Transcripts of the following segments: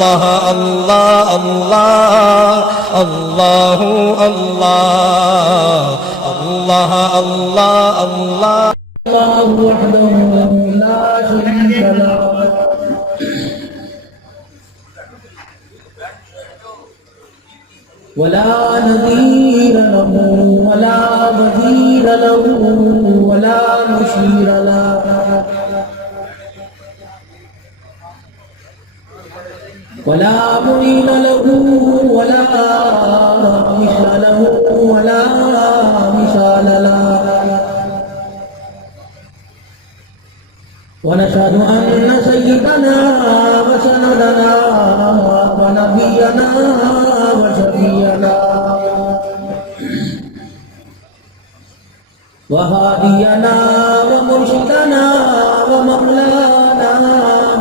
اللہ اللہ اللہ اللہ اللہ اللہ اللہ اللہ اللہ وحدہ لا شریک لہ ولا نذير له ولا بديل له ولا مشير له ولا معين له ولا مثل له ولا مثال له ونشهد أن سيدنا وسندنا ونبينا وشفيعنا وهادينا ومرشدنا ومولانا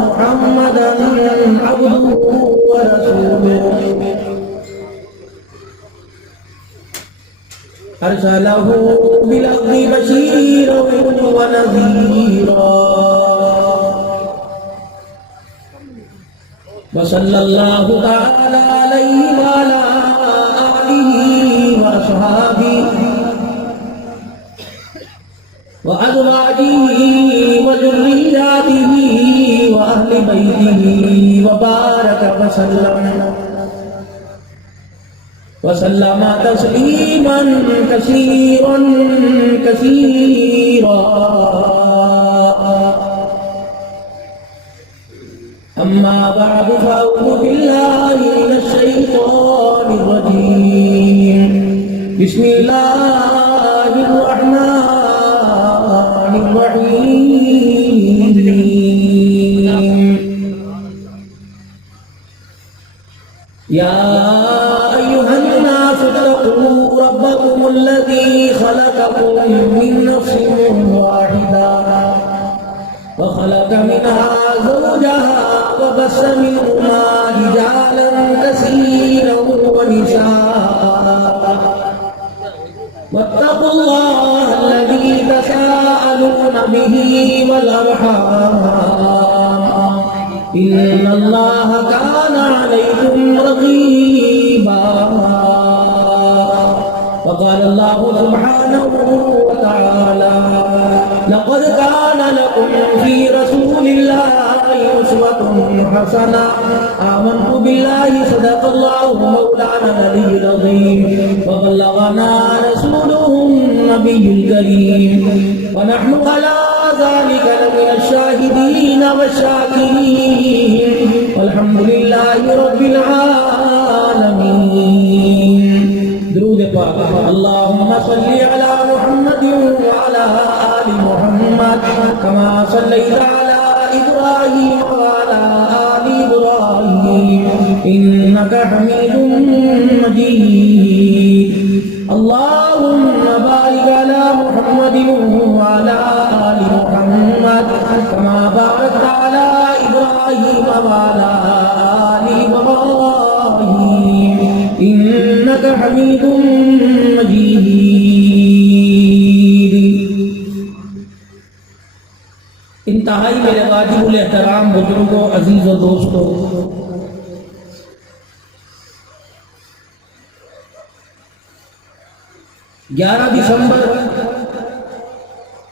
محمدا عبده ورسوله أرسله بالحق بشيرا ونذيرا وصلى الله تعالى عليه وعلى آله وأصحابه وأزواجه وذرياته وأهل بيته وبارك وسلم تسليما كثيرا كثيرا أما بعد فأعوذ بالله من الشيطان الرجيم بسم الله الرحمن الرحيم يا أيها الناس اتقوا ربكم الذي خلقكم من نفس واحدة وخلق منها زوجها وبث منهما رجالا كثيرا ونساء واتقوا الله الذي تساءلون به والأرحام إن الله كان عليكم رقيبا وقال الله سبحانه وتعالى لقد كان لكم في رسول الله أسوة حسنة آمنت بالله صدق الله مولانا العلي العظيم وبلغنا رسوله النبي الكريم ونحن على ذلك لمن الشاهدين والشاكرين والحمد لله رب العالمين. درود پاک. اللهم صل على محمد وعلى آل محمد كما صليت على إبراهيم وعلى آل إبراهيم إنك حميد مجيد. اللهم بارك على محمد وعلى آل محمد كما باركت على إبراهيم وعلى آل إبراهيم إنك حميد مجيد. انتہائی میرے واجب الاحترام بزرگوں، عزیز و دوستوں، 11 دسمبر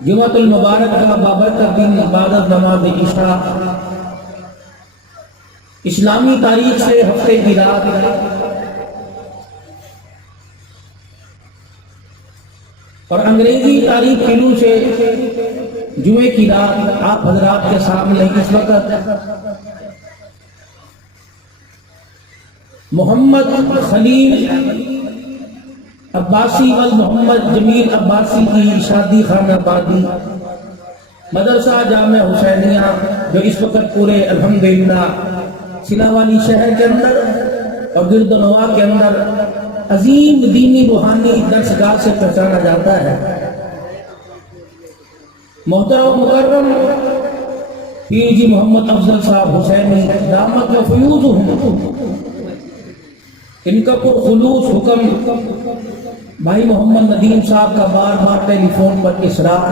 جمعۃ المبارک کا بابرکت دن عبادت نماز عشاء اسلامی تاریخ سے ہفتے کی رات اور انگریزی تاریخ کلو سے جمعے کی رات آپ حضرات کے سامنے اس وقت محمد خلیل عباسی وال محمد جمیل عباسی کی شادی خانہ آبادی مدرسہ جامع حسینیہ جو اس وقت پورے الحمدللہ سلاوالی شہر کے اندر اور گرد و نواح کے اندر عظیم دینی روحانی درسگاہ سے پہچانا جاتا ہے. محترم مکرم پیر جی محمد افضل صاحب حسینی دامت و فیوض ان کا پرخلوص حکم بھائی محمد ندیم صاحب کا بار بار ٹیلی فون پر اصرار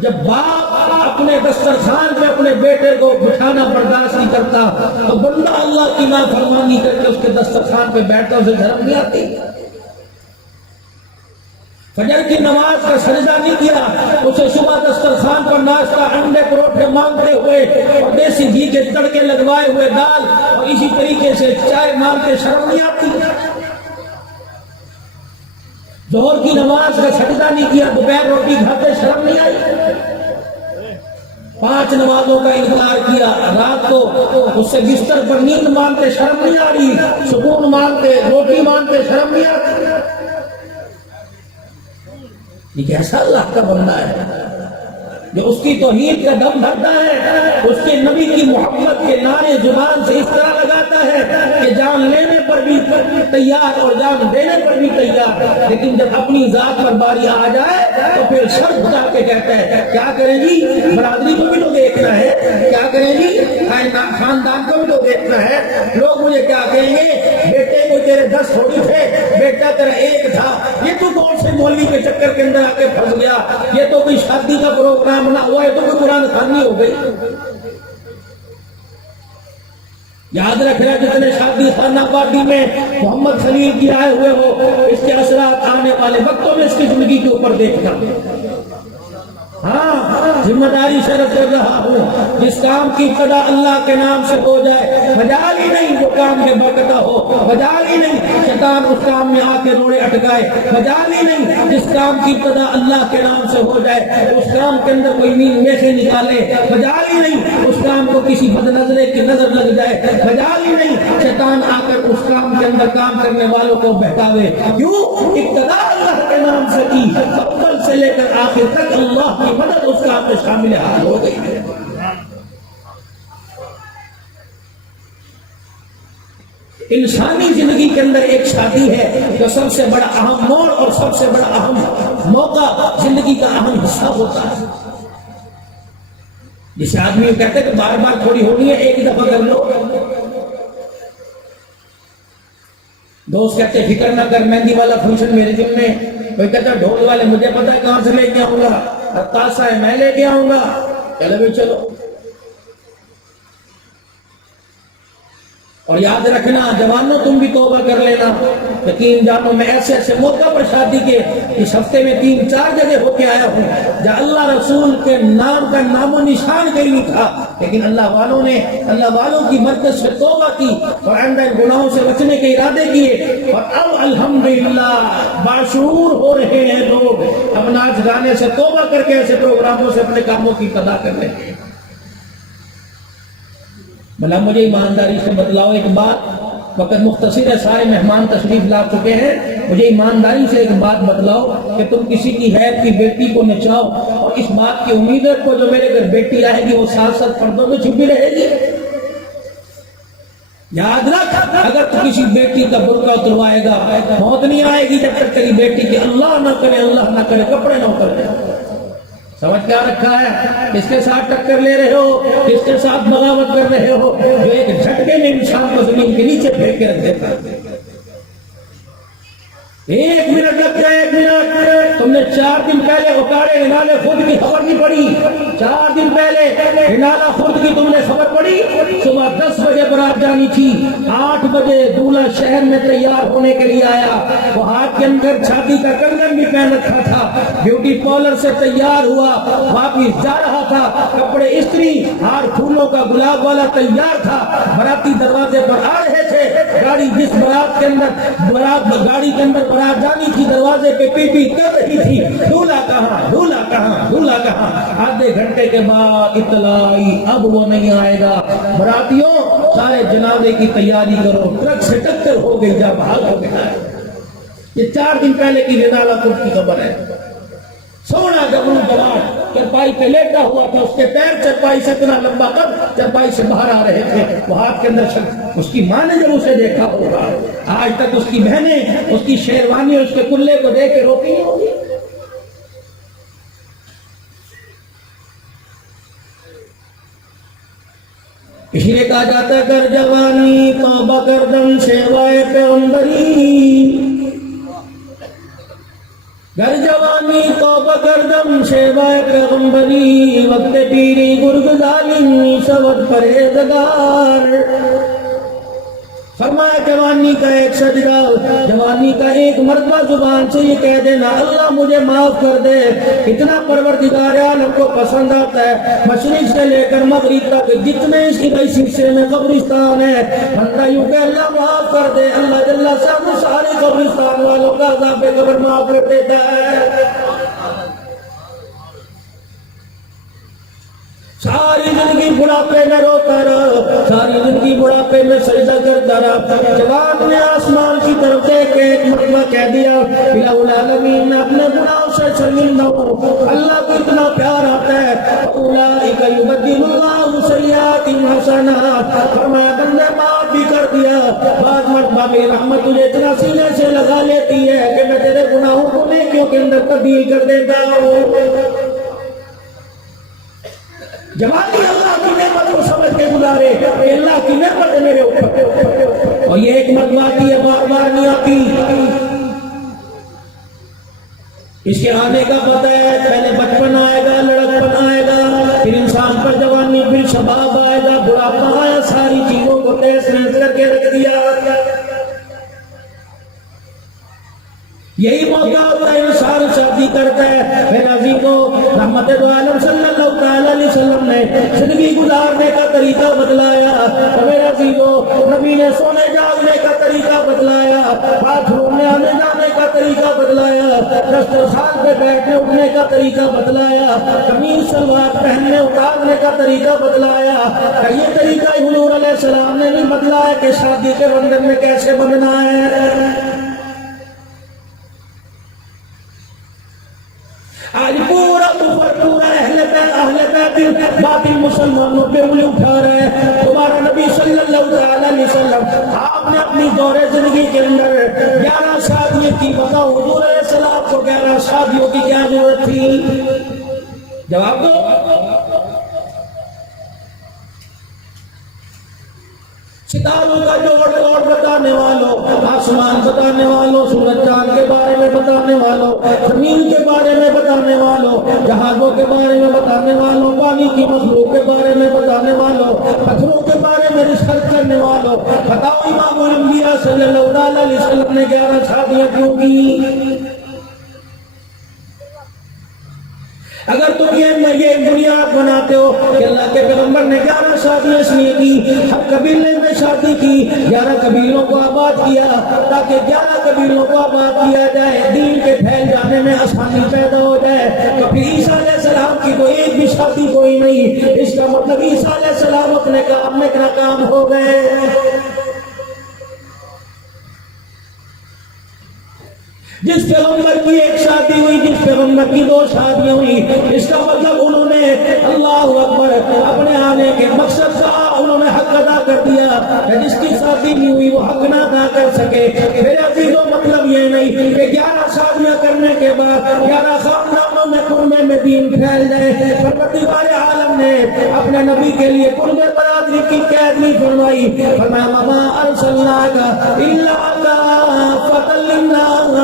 جب باپ اپنے دسترخوان پہ اپنے بیٹے کو بٹھانا برداشت نہیں کرتا تو بندہ اللہ کی نافرمانی کر کے اس کے دسترخوان پہ بیٹھتا اسے شرم نہیں آتی؟ فجر کی نماز کا سجدہ نہیں کیا، اسے صبح دسترخوان پر ناشتہ انڈے پروٹھے مانگتے ہوئے اور دیسی گھی کے تڑکے لگوائے ہوئے دال اور اسی طریقے سے چائے مانگتے شرم نہیں آتی؟ ظہر کی نماز کا سجدہ نہیں کیا، دوپہر روٹی کھاتے شرم نہیں آئی؟ 5 نمازوں کا انکار کیا، رات کو اس سے بستر پر نیند مانگتے شرم نہیں آ رہی، سکون مانگتے روٹی مانگتے شرم نہیں آتی؟ یہ کیسا اللہ کا بندہ ہے جو اس کی توحید کا دم بھرتا ہے، اس کے نبی کی محبت کے نعرے زبان سے اس طرح لگاتا ہے کہ جان لینے پر بھی تیار اور جان دینے پر بھی تیار، لیکن جب اپنی ذات پر باری آ جائے تو پھر سر جھکا کے کہتا ہے کیا کریں جی، برادری کو بھی تو دیکھنا ہے، کیا کریں جی، خاندان کو بھی تو دیکھنا ہے، لوگ مجھے کیا کہیں گے، بیٹے کو تیرے 10 تھوڑی تھے، بیٹا تیرا 1 تھا، یہ تو کون سے مولوی کے چکر کے اندر آ کے پھنس گیا، یہ تو کوئی شادی کا پروگرام نہ ہوا ہے تو کوئی قرآن خوانی ہو گئی۔ یاد رکھنا جتنے شادی خانہ پارٹی میں محمد خلیل کی آئے ہوئے ہو، اس کے اثرات آنے والے وقتوں میں اس کی زندگی کے اوپر دیکھنا۔ ہاں ذمہ داری شرط کر رہا ہوں، جس کام کی ابتدا اللہ کے نام سے ہو جائے مجال ہی نہیں وہ کام کے برکتہ ہو، مجال ہی نہیں شیطان اس کام میں آ کے روڑے اٹکائے، مجال ہی نہیں جس کام کی ابتدا اللہ کے نام سے ہو جائے اس کام کے اندر کوئی نیند میں سے نکالے، مجال ہی نہیں اس کام کو کسی بد نظرے کی نظر لگ جائے، مجال ہی نہیں شیطان آ کر اس کام کے اندر کام کرنے والوں کو بہکاوے۔ کیوں؟ ابتدا اللہ کے نام سے کی، اول سے لے کر آخر تک اللہ کی مدد اس کام میں شامل حال ہو گئی ہے۔ انسانی زندگی کے اندر ایک شادی ہے جو سب سے بڑا اہم موڑ اور سب سے بڑا اہم موقع، زندگی کا اہم حصہ ہوتا ہے، جسے آدمی کہتے ہیں کہ بار بار تھوڑی ہونی ہے، ایک دفعہ کر لو۔ دوست کہتے ہیں فکر نہ کر، مہندی والا فنکشن میرے دل میں، کوئی کہتا ہے ڈھول والے مجھے پتا ہے کہاں سے لے کے آؤں گا، تاسا ہے میں لے کے آؤں گا، چلو بھی چلو۔ اور یاد رکھنا جوانوں تم بھی توبہ کر لینا، یقین جانو میں ایسے ایسے موقع پر شادی کے اس ہفتے میں 3-4 جگہ ہو کے آیا ہوں جہاں اللہ رسول کے نام کا نام و نشان کہیں نہیں تھا، لیکن اللہ والوں نے اللہ والوں کی مرکز سے توبہ کی اور آئندہ گناہوں سے بچنے کے ارادے کیے، اور اب الحمدللہ باشعور ہو رہے ہیں لوگ، اب ناچ گانے سے توبہ کر کے ایسے پروگراموں سے اپنے کاموں کی ابتدا کر رہے ہیں۔ بھلا مجھے ایمانداری سے بتلاؤ ایک بات، وقت مختصر ہے، سارے مہمان تشریف لا چکے ہیں، مجھے ایمانداری سے ایک بات بتلاؤ کہ تم کسی کی حید کی بیٹی کو نچاؤ اور اس بات کی امید رکھو جو میرے گھر بیٹی آئے گی وہ 7 پردوں میں چھپی رہے گی؟ یاد رکھ، اگر تو کسی بیٹی کا برقع اتروائے گا موت نہیں آئے گی جب تک تیری بیٹی کے اللہ نہ کرے کپڑے نہ اترے۔ سمجھ کیا رکھا ہے؟ کس کے ساتھ ٹکر لے رہے ہو، کس کے ساتھ بغاوت کر رہے ہو جو ایک جھٹکے میں انسان کو زمین کے نیچے پھینک کے رکھ دیتا ہے؟ 1 منٹ لگ جائے، 1 منٹ، تم نے 4 دن پہلے اکاڑے ہنالے خود کی خبر نہیں پڑی، 4 دن پہلے ہنالا خود کی تم نے خبر پڑی، صبح 10 بجے برات جانی تھی، 8 بجے دولہا شہر میں تیار ہونے کے لیے آیا، وہ ہاتھ کے اندر شادی کا کنگن بھی پہن رکھا تھا، بیوٹی پارلر سے تیار ہوا، واپس جا رہا تھا، کپڑے استری، ہار پھولوں کا گلاب والا تیار تھا، براتی دروازے پر آ رہے تھے، گاڑی جس برات کے اندر گاڑی کے اندر برات جانی تھی دروازے پہ پی پی کر رہی تھی، دولہا کہاں، آدھے گھنٹے کے بعد اطلاع آئی اب وہ نہیں آئے گا۔ براتیوں سارے جنازے کی تیاری کرو، ٹرک سے ٹکر ہو گئی، جب حال ہو گیا۔ یہ 4 دن پہلے کی رنالا خود کی خبر ہے۔ سونا گبرو جوان چرپائی پہ لیٹا ہوا تھا، اس کے پیر چرپائی سے اتنا لمبا قد چرپائی سے باہر آ رہے تھے، وہ ہاتھ کے اندر اس کی ماں نے جب اسے دیکھا ہوگا، آج تک اس کی بہنیں اس کی شیروانی اور اس کے کلے کو دیکھ کے روتی نہیں ہوگی۔ اس لیے کہا جاتا ہے کر جوانی توبہ کر دم شیوائے پیغمبری، گر جوانی توبہ کردم شیبہ پیغمبری، وقت پیری گرگ ظالم شود پرہیزگار۔ فرمایا جوانی کا ایک سجدہ، جوانی کا ایک مرتبہ زبان سے یہ کہہ دینا اللہ مجھے معاف کر دے، اتنا پروردگار عالم کو پسند آتا ہے۔ مشرق سے لے کر مغرب تک جتنے اس حصے میں قبرستان ہے، بندہ یوں کہ اللہ معاف کر دے، اللہ جل شانہ سارے قبرستان والوں کا عذاب قبر معاف کر دیتا ہے۔ ساری زندگی بڑھاپے میں روتا رہا، ساری زندگی بڑھاپے میں سجدہ کرتا رہا، جوان نے آسمان کی طرف دیکھ کے ایک مرتبہ کہہ دیا الہ العالمین میں اپنے گناہوں سے شرمندہ ہوں، اللہ کو اتنا پیار آتا ہے۔ اولئک یبدل اللہ سیئاتہم حسنات، فرمایا بندے معاف بھی کر دیا، بعض مرتبہ میری رحمت تجھے اتنا سینے سے لگا لیتی ہے کہ میں تیرے گناہوں کو نیکیوں کے اندر تبدیل کر دیتا ہوں۔ جوانی اللہ کی نعمت کو سمجھ کے گزارے کہ اللہ کی نعمت ہے میرے اوپر، اور یہ ایک مرتبہ آتی ہے، بار بار نہیں آتی۔ اس کے آنے کا پتہ ہے، پہلے بچپن آئے گا، لڑکپن آئے گا، پھر انسان پر جوانی، پھر شباب آئے گا، بڑھاپا آیا، ساری چیزوں کو تیز نیز کر کے رکھ دیا۔ یہی موقع ہوتا ہے انسان شادی کرتا ہے۔ میرے عزیزوں، رحمت دو عالم صلی اللہ تعالی علیہ وسلم نے زندگی گزارنے کا طریقہ بتلایا، میرے عزیزوں نبی نے سونے جاگنے کا طریقہ بتلایا، باتھ روم میں آنے جانے کا طریقہ بتلایا، دسترخوان پہ بیٹھنے اٹھنے کا طریقہ بتلایا، قمیص شلوار پہننے اتارنے کا طریقہ بتلایا۔ یہ طریقہ حضور علیہ السلام نے نہیں بتلایا کہ شادی کے بندھن میں کیسے بندھنا ہے۔ آج پورا اہل بیت باطل مسلمانوں پہ انگلی اٹھا رہے ہیں۔ تمہارا نبی صلی اللہ علیہ وسلم آپ نے اپنی دور زندگی کے اندر 11 شادیوں کی، بتاؤ حضور علیہ السلام کو 11 شادیوں کی کیا ضرورت تھی؟ جواب دو۔ ستاروں کا جوڑ توڑ بتانے والوں، آسمان بتانے والوں، سورج چاند کے بارے میں بتانے والوں، زمین کے بارے میں بتانے والوں، جہازوں کے بارے میں بتانے والوں، پانی کی مخلوق کے بارے میں بتانے والوں، پتھروں کے بارے میں ریسرچ کرنے والوں، بتاؤ امام الانبیاء صلی اللہ علیہ وسلم نے 11 شادیاں کیوں کی؟ اگر تم یہ بنیاد بناتے ہو کہ اللہ کے پیغمبر نے 11 شادیاں اس لیے کی، ہر قبیلے میں شادی کی، 11 قبیلوں کو آباد کیا تاکہ 11 قبیلوں کو آباد کیا جائے، دین کے پھیل جانے میں آسانی پیدا ہو جائے۔ تو پھر عیسیٰ علیہ السلام کی کوئی ایک بھی شادی کوئی نہیں، اس کا مطلب عیسیٰ علیہ السلام اپنے کام میں ناکام ہو گئے۔ جس پیغمبر کی ایک شادی ہوئی، جس پیغمبر کی 2 شادیاں ہوئی، اس کا مطلب انہوں نے اللہ اکبر اپنے آنے کے مقصد کا انہوں نے حق ادا کر دیا کہ جس کی شادی نہیں ہوئی وہ حق نہ ادا کر سکے۔ میرے عزیزوں، مطلب یہ نہیں کہ 11 شادیاں کرنے کے بعد 11 خاندانوں میں قربے میں دین پھیل جائے۔ پروردگار عالم نے اپنے نبی کے لیے قربے برادری کی قید نہیں فرمائی، فرمایا وما ارسلناک الا کافۃ للناس،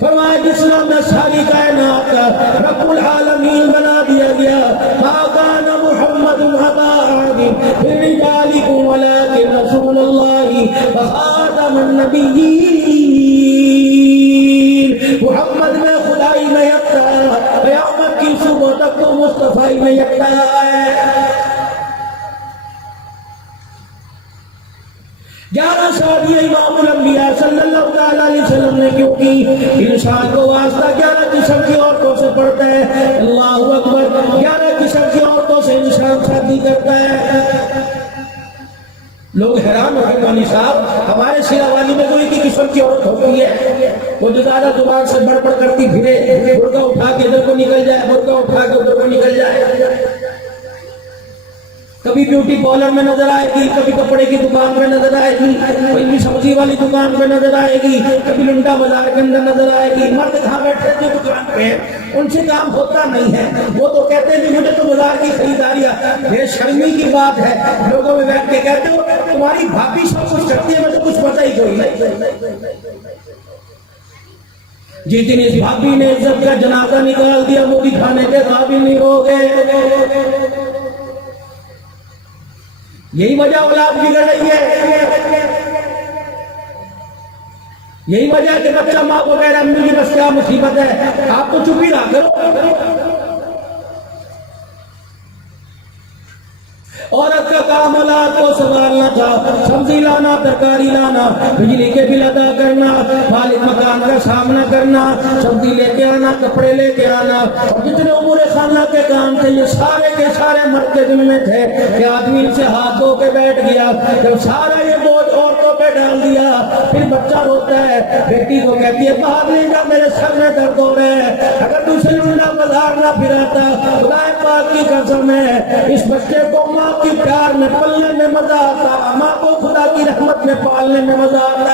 فرمایا جس نے ساری کائنات کا رب العالمین بنا دیا گیا۔ ما کان محمد ابا احد من رجالکم ولکن رسول اللہ وخاتم النبیین، محمد میں خدائی میں یکتا ہے، قیامت کی صبح تک تو مصطفی میں یکتا ہے۔ 11 شادیاں امام الانبیاء صلی اللہ علیہ وسلم نے کیوں کی؟ انسان کو واسطہ 11 قسم کی عورتوں سے پڑتا ہے، اللہ اکبر، 11 قسم کی عورتوں سے انسان شادی کرتا ہے۔ لوگ حیران ہو گئے، مولوی صاحب ہمارے سیرا والی میں تو ایک ہی قسم کی عورت ہوتی ہے، وہ جو زیادہ زبان سے بڑھ بڑھ کرتی پھرے، برقع اٹھا کے ادھر کو نکل جائے، برقع اٹھا کے ادھر کو نکل جائے۔ تو کبھی بیوٹی پارلر میں نظر آئے گی، کبھی کپڑے کی دکان پہ نظر آئے گی، کبھی سبزی والی دکان پہ نظر آئے گی، کبھی لنڈا بازار کے اندر نظر آئے گی۔ مرد کہاں بیٹھے تھے دکان پہ، ان سے کام ہوتا نہیں ہے، وہ تو کہتے ہیں مجھے تو بازار کی خریداری ہے۔ بے شرمی کی بات ہے، لوگوں میں بیٹھ کے کہتے ہو تمہاری بھابھی سب کچھ کرتی ہے، مجھے کچھ پتہ ہی کوئی نہیں۔ جس دن اس بھابھی نے عزت کا جنازہ نکال دیا، وہ بھی کھانے کے قابل نہیں ہو گئے۔ یہی وجہ اولاد بگڑ رہی ہے، یہی وجہ کہ بچہ ماں کو کہہ رہا ہے امی جی بس کیا مصیبت ہے، آپ تو چپ ہی رہا کرو۔ عورت کا کام اولاد کو سنبھالنا تھا، سبزی لانا، ترکاری لانا، بجلی کے بل ادا کرنا، مالک مکان کا سامنا کرنا، سبزی لے کے آنا، کپڑے لے کے آنا، اور جتنے امور خانہ کے کام تھے یہ سارے کے سارے مرد کے ذمہ تھے کہ آدمی سے ہاتھ دھو کے بیٹھ گیا۔ جب سارا یہ بوجھ عورتوں پہ ڈال دیا، پھر بچہ روتا ہے، بیٹی کو کہتی ہے باہر لے جا میرے سر میں درد ہو رہا ہے۔ اگر دوسرے لنڈا بازار نہ پھراتا، خدا پاک کی قسم ہے اس بچے کو ماں کی پیار میں پلنے میں مزہ آتا، ماں کو خدا کی رحمت میں پالنے میں مزہ آتا۔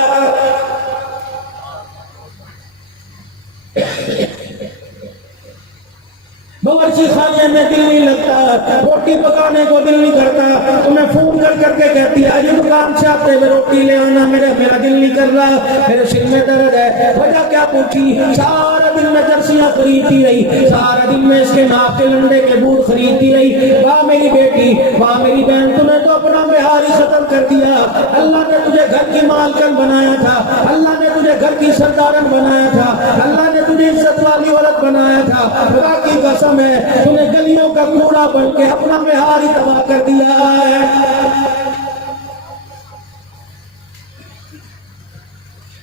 باورچی خانے میں دل نہیں لگتا، روٹی پکانے کو دل نہیں کرتا، تو میں فون کر کر کے کہتی ہے آج دکان سے آتے ہوئے روٹی لے آنا، میرا دل نہیں کر رہا، میرے سر میں درد ہے۔ وجہ کیا پوچھی؟ سارا دن میں جرسیاں خریدتی رہی، سارا دن میں اس کے ناپ کے لنڈے کے بوٹ خریدتی رہی۔ واہ میری بیٹی، واہ میری بہن، تم نے تو اپنا بہار ہی ختم کر دیا۔ اللہ نے تجھے گھر کی مالکن بنایا تھا، اللہ نے تجھے گھر کی سردارن بنایا تھا، اللہ نے تجھے عزت والی عورت بنایا تھا۔ خدا کی قسم ہے تم نے گلیوں کا کوڑا بن کے اپنا بہار ہی تباہ کر دیا ہے۔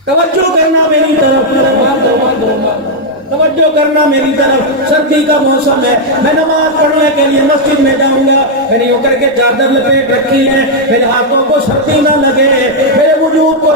توجہ کرنا میری طرف، توجہ کرنا میری طرف۔ سردی کا موسم ہے، میں نماز پڑھنے کے لیے مسجد میں جاؤں گا، میں نے یوں کر کے چادر لپیٹ رکھی ہے، میرے ہاتھوں کو سردی نہ لگے، میرے وجود کو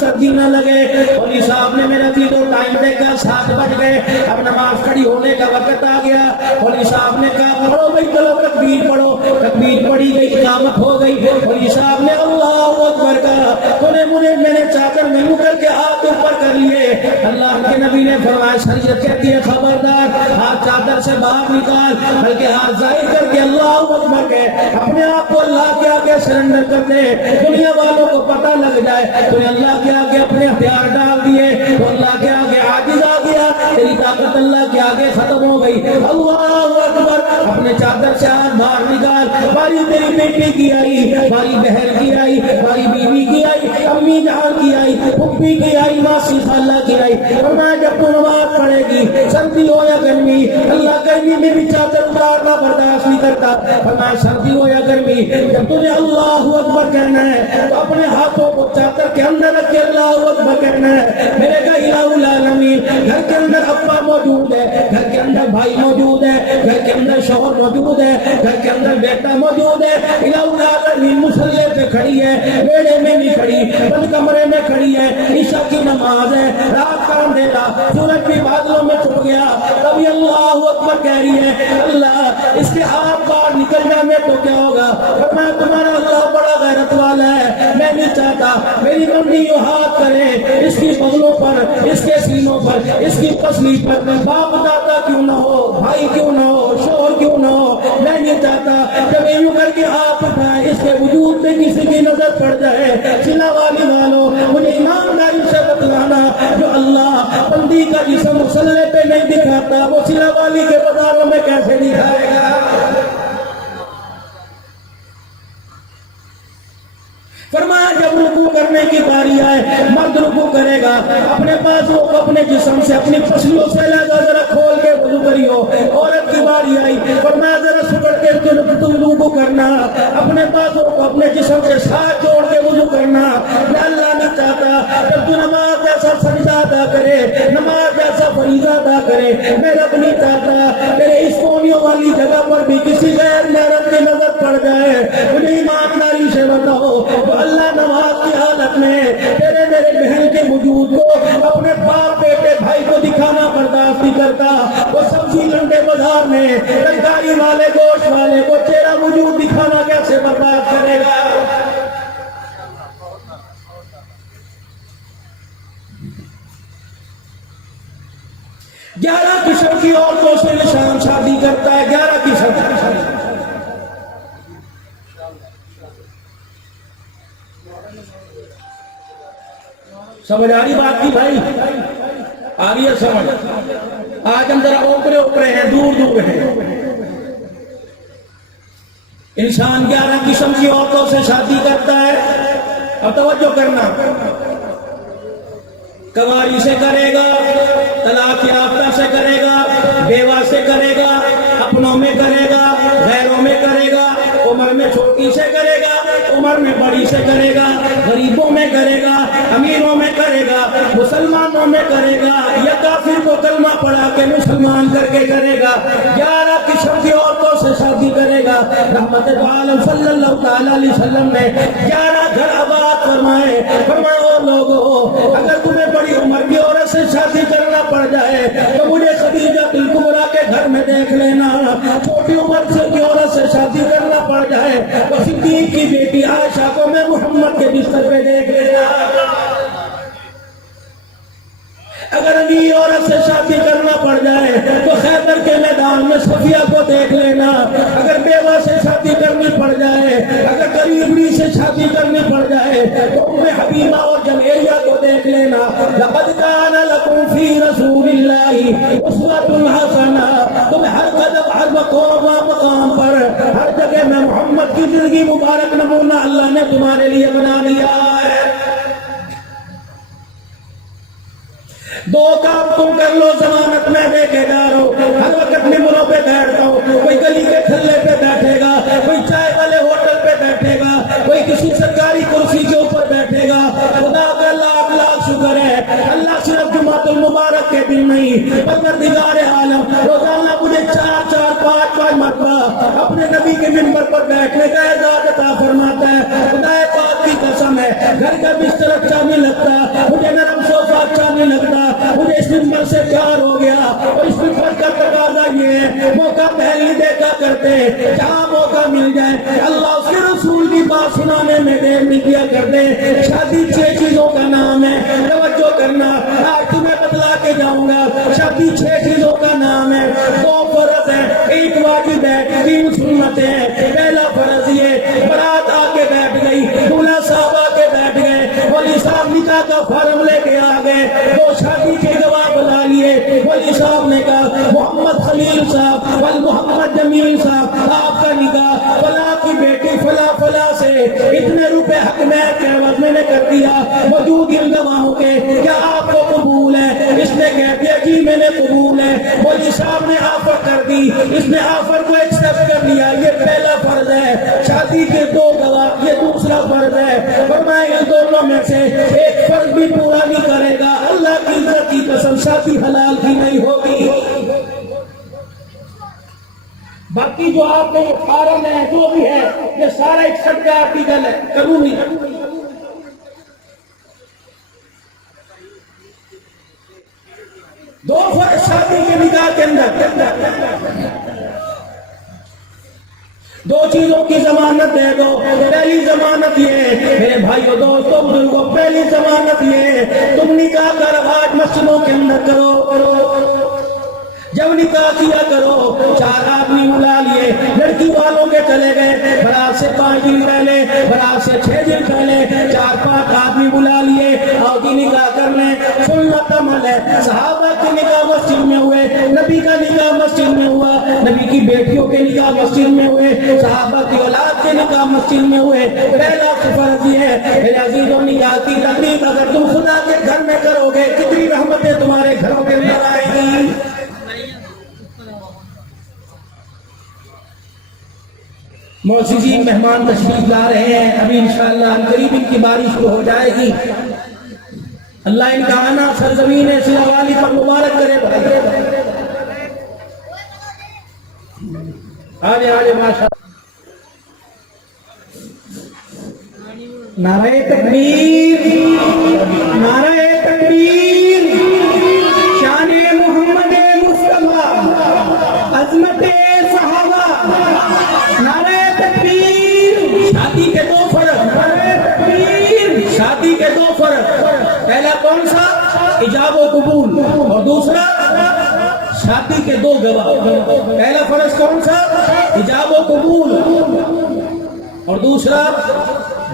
سردی نہ لگے۔ مولوی صاحب نے میرا تینوں ٹائم دیکھا، 7 بج گئے، اب نماز کھڑی ہونے کا وقت آ گیا۔ مولوی صاحب نے کہا پڑھو بھائی چلو تکبیر پڑھو، تکبیر پڑھی گئی، اقامت ہو گئی۔ مولوی صاحب نے اللہ اکبر کہا، تو نے مجھے میرے چادر میں یوں کر کے ہاتھ اوپر کر لیے۔ اللہ کے نبی نے فرمایا شریعت کہتی ہے خبردار ہاتھ چادر سے باہر نکال، بلکہ ہاتھ ظاہر کر کے اللہ اکبر کہ اپنے آپ کو اللہ کے آگے سرنڈر کر دے، دنیا والوں کو پتہ لگ جائے تو نے اللہ کے آگے اپنے ہتھیار ڈال دیے، تو اللہ کے آگے عاجز آ گیا، تیری طاقت اللہ کے آگے ختم ہو گئی۔ اللہ اکبر، اپنے چادر سے ہاتھ باہر نکال، باری تیری بیٹی کی آئی، باری بہن کی آئی، باری بیوی کی آئی، امی جان کی آئی، پھپھی کی آئی، ماسی خالہ کی آئی۔ فرمایا جب تو نماز پڑھے گی سردی ہو یا گرمی، اللہ گرمی میں بھی چادر اتارنا برداشت نہیں کرتا۔ فرمایا سردی ہو یا گرمی، جب تجھے اللہ اکبر کہنا ہے تو اپنے ہاتھوں کو چادر کے اندر رکھ کے اللہ اکبر کہنا ہے۔ میرے کا الہ العالمین، گھر کے اندر ابا موجود ہے، گھر کے اندر بھائی موجود ہے، گھر کے اندر شوہر موجود ہے، گھر کے اندر بیٹا موجود ہے، الہ العالمین مصلی پہ کھڑی ہے، بیڑے میں نہیں کھڑی، بند کمرے میں کھڑی ہے، عشاء کی نماز ہے، رات کا اندھیرا، سورج بھی بادلوں میں چھپ گیا، کبھی اللہ اکبر کہہ رہی ہے اللہ اس کے ہاتھ باہر نکل جانے تو کیا ہوگا؟ فرمایا تمہارا اللہ بڑا غیرت والا ہے، میں نہیں چاہتا میری منڈی یوں ہاتھ کرے اس کی بغلوں پر، اس کے سینوں پر، اس کی پسلی پر، باپ دادا کیوں نہ ہو، بھائی کیوں نہ ہو، شوہر کیوں نہ ہو، میں نہیں چاہتا جب یوں کر کے ہاتھ اٹھائے اس کے وجود میں کسی کی نظر پڑ جائے۔ سلا والی والوں مجھے ایمانداری سے بتلانا، جو اللہ بندی کا جسم مسلح پہ نہیں دکھاتا وہ سلا والی کے بازاروں میں کیسے دکھائے گا؟ فرمایا جب رکوع کرنے کی باری آئے مرد رکوع کرے گا، اپنے بازوں کو اپنے جسم سے اپنی پسلیوں سے لگا ذرا کھول کے وضو کریو۔ عورت کی باری آئی، فرمایا ذرا سکڑ کے تم رکوع کرنا، اپنے بازوں کو اپنے جسم کے ساتھ جوڑ کے وضو کرنا۔ میں اللہ نہیں چاہتا جب تو نماز جیسا سجدہ ادا کرے، نماز جیسا فریضہ ادا کرے، میں رب نہیں چاہتا میرے اس کونیوں والی جگہ پر بھی کسی غیر محرم کی نظر پڑ جائے۔ مجھے ایمانداری سے بتاؤ اللہ نماز کی حالت میں تیرے میرے بہن کے وجود کو اپنے باپ بیٹے بھائی کو دکھانا برداشت نہیں کرتا، وہ سبزی لنڈے بازار میں ترکاری والے گوشت والے کو تیرا وجود دکھانا کیسے سمجھ آ رہی بات کی بھائی؟ آ رہی ہے سمجھ؟ آج ہم ذرا اوپرے اوپرے ہیں، دور دور ہیں۔ انسان 11 قسم کی عورتوں سے شادی کرتا ہے، اب توجہ کرنا، کنواری سے کرے گا، طلاق یافتہ سے کرے گا، بیوہ سے کرے گا، اپنوں میں کرے گا، غیروں میں کرے گا، عمر میں چھوٹی سے کرے گا، عمر میں بڑی سے کرے گا، غریبوں میں کرے گا، امیروں میں کرے گا، مسلمانوں میں کرے گا، یا کافر کو کلمہ پڑھا کے مسلمان کر کے کرے گا، 11 قسم کی عورتوں سے شادی کرے گا۔ رحمت عالم صلی اللہ تعالی علیہ وسلم نے 11 گھر آباد فرمائے، فرمایا او لوگو، اگر تمہیں بڑی عمر کی عورت سے شادی کرنا پڑ جائے تو مجھے خدیجہ الکبریٰ کے گھر میں دیکھ لینا، چھوٹی عمر سے کی عورت سے شادی کرنا پڑ جائے تو صدیق کی بیٹی عائشہ کو میں محمد کے بستر پہ دیکھ لینا، اگر امیر عورت سے شادی کرنا پڑ جائے تو خیبر کے میدان میں صفیہ کو دیکھ لینا، اگر بیوہ سے شادی کرنی پڑ جائے، اگر غریبی سے شادی کرنی پڑ جائے تو ام حبیبہ اور جویریہ کو دیکھ لینا۔ لقد کان لکم فی رسول اللہ اسوۃ حسنہ، تم ہر قدم ہر مقام پر ہر جگہ میں محمد کی زندگی مبارک نمونہ اللہ نے تمہارے لیے بنا لیا ہے۔ 2 کام تم کر لو، ضمانت میں دے کے جا رہا ہوں، ہر وقت ممبروں پہ بیٹھتا ہوں، کوئی گلی کے تھلے پہ بیٹھے گا، کوئی چائے والے ہوٹل پہ بیٹھے گا، کوئی کسی سرکاری کرسی کے اوپر بیٹھے گا، خدا کا لاکھ لاکھ شکر ہے اللہ صرف جمعۃ المبارک کے دن نہیں، پروردگار عالم روزانہ مجھے 4 5 مرتبہ اپنے نبی کے منبر پر بیٹھنے کا اعزاز عطا فرماتا ہے۔ خدا پاک کی قسم ہے، گھر کا بستر اچھا نہیں لگتا، مجھے نرم صوفہ اچھا نہیں لگتا، مجھے اس منبر سے پیار ہو گیا، اور اس منبر کا تقاضا یہ ہے موقع پہل نہیں دیکھا کرتے، جہاں موقع مل جائے اللہ اس کے رسول کی بات سنانے میں دیر نہیں کیا کرتے۔ شادی 6 چیزوں کا نام ہے، توجہ کرنا، آج تمہیں بتلا کے جاؤں گا، شادی 6 چیزوں کا نام ہے، 2 فرض ہیں، 1 واجب ہے، 3 سنتیں ہیں۔ پہلا فرض یہ، برات آ کے بیٹھ گئی، دولہا صاحب آ کے بیٹھ گئے، ولی صاحب نکاح کا فارم لے کے آ گئے، 2 شادی کے گواہ بنا لیے، ولی صاحب نے کہا محمد خلیل صاحب ولی محمد جمیل صاحب آپ کا نکاح فلاں کی بیٹی فلاں فلاں سے اتنے روپے حق میں کے عوض میں نے کر دیا، موجود ان گواہوں کے، کیا آپ کو قبول ہے؟ اس نے کہہ دیا جی میں نے قبول ہے، ولی صاحب نے آفر کر دی، اس نے آفر کو ایکسپٹ کر لیا، یہ پہلا فرض ہے۔ شادی کے 2 گواہ، یہ دوسرا فرض ہے، فرمایا ان دونوں میں سے ایک فرض بھی پورا نہیں کرے گا اللہ کی عزت کی قسم شادی حلال کی نہیں ہوگی۔ باقی جو آپ نے فارم ہے جو بھی ہے یہ سارا 61 کا آرٹیکل ہے قانونی۔ 2 فرض شادی کے نکاح کے اندر، 2 چیزوں کی ضمانت دے دو۔ پہلی ضمانت یہ میرے بھائیوں دوستوں بزرگوں، پہلی ضمانت یہ تم نکاح کا رواج مسجدوں کے اندر کرو، جب نکاح کیا کرو 4 آدمی بلا لیے، لڑکی والوں کے چلے گئے، برات سے 5 دن پہلے، برات سے 6 دن پہلے 4-5 آدمی بلا لیے، آؤ کی نکاح کرنے، سنت عمل ہے۔ صحابہ کے نکاح مسجد میں ہوئے، نبی کا نکاح مسجد میں ہوا، نبی کی بیٹیوں کے نکاح مسجد میں ہوئے، صحابہ کی اولاد کے نکاح مسجد میں ہوئے۔ پہلا فرض یہ ہے میرے عزیزوں، نکاح کی تقریب اگر تم خدا کے گھر میں کرو گے کتنی رحمتیں تمہارے گھروں کے اندر آئیں گی۔ معززین مہمان تشریف لا رہے ہیں، ابھی انشاءاللہ قریب ان کی باری شروع ہو جائے گی، اللہ ان کا آنا سرزمین سلا والی پر مبارک کرے۔ آجے آجے ماشاء نعرہ تکبیر، نعرہ تکبیر، شان محمد مصطفیٰ، عظمت صحابہ، نعرہ تکبیر۔ شادی کے 2 فرض، نعرہ تکبیر، شادی کے 2 فرض، پہلا کون سا؟ ایجاب و قبول، اور دوسرا شادی کے 2 گواہ۔ پہلا فرض کون سا؟ ایجاب و قبول، اور دوسرا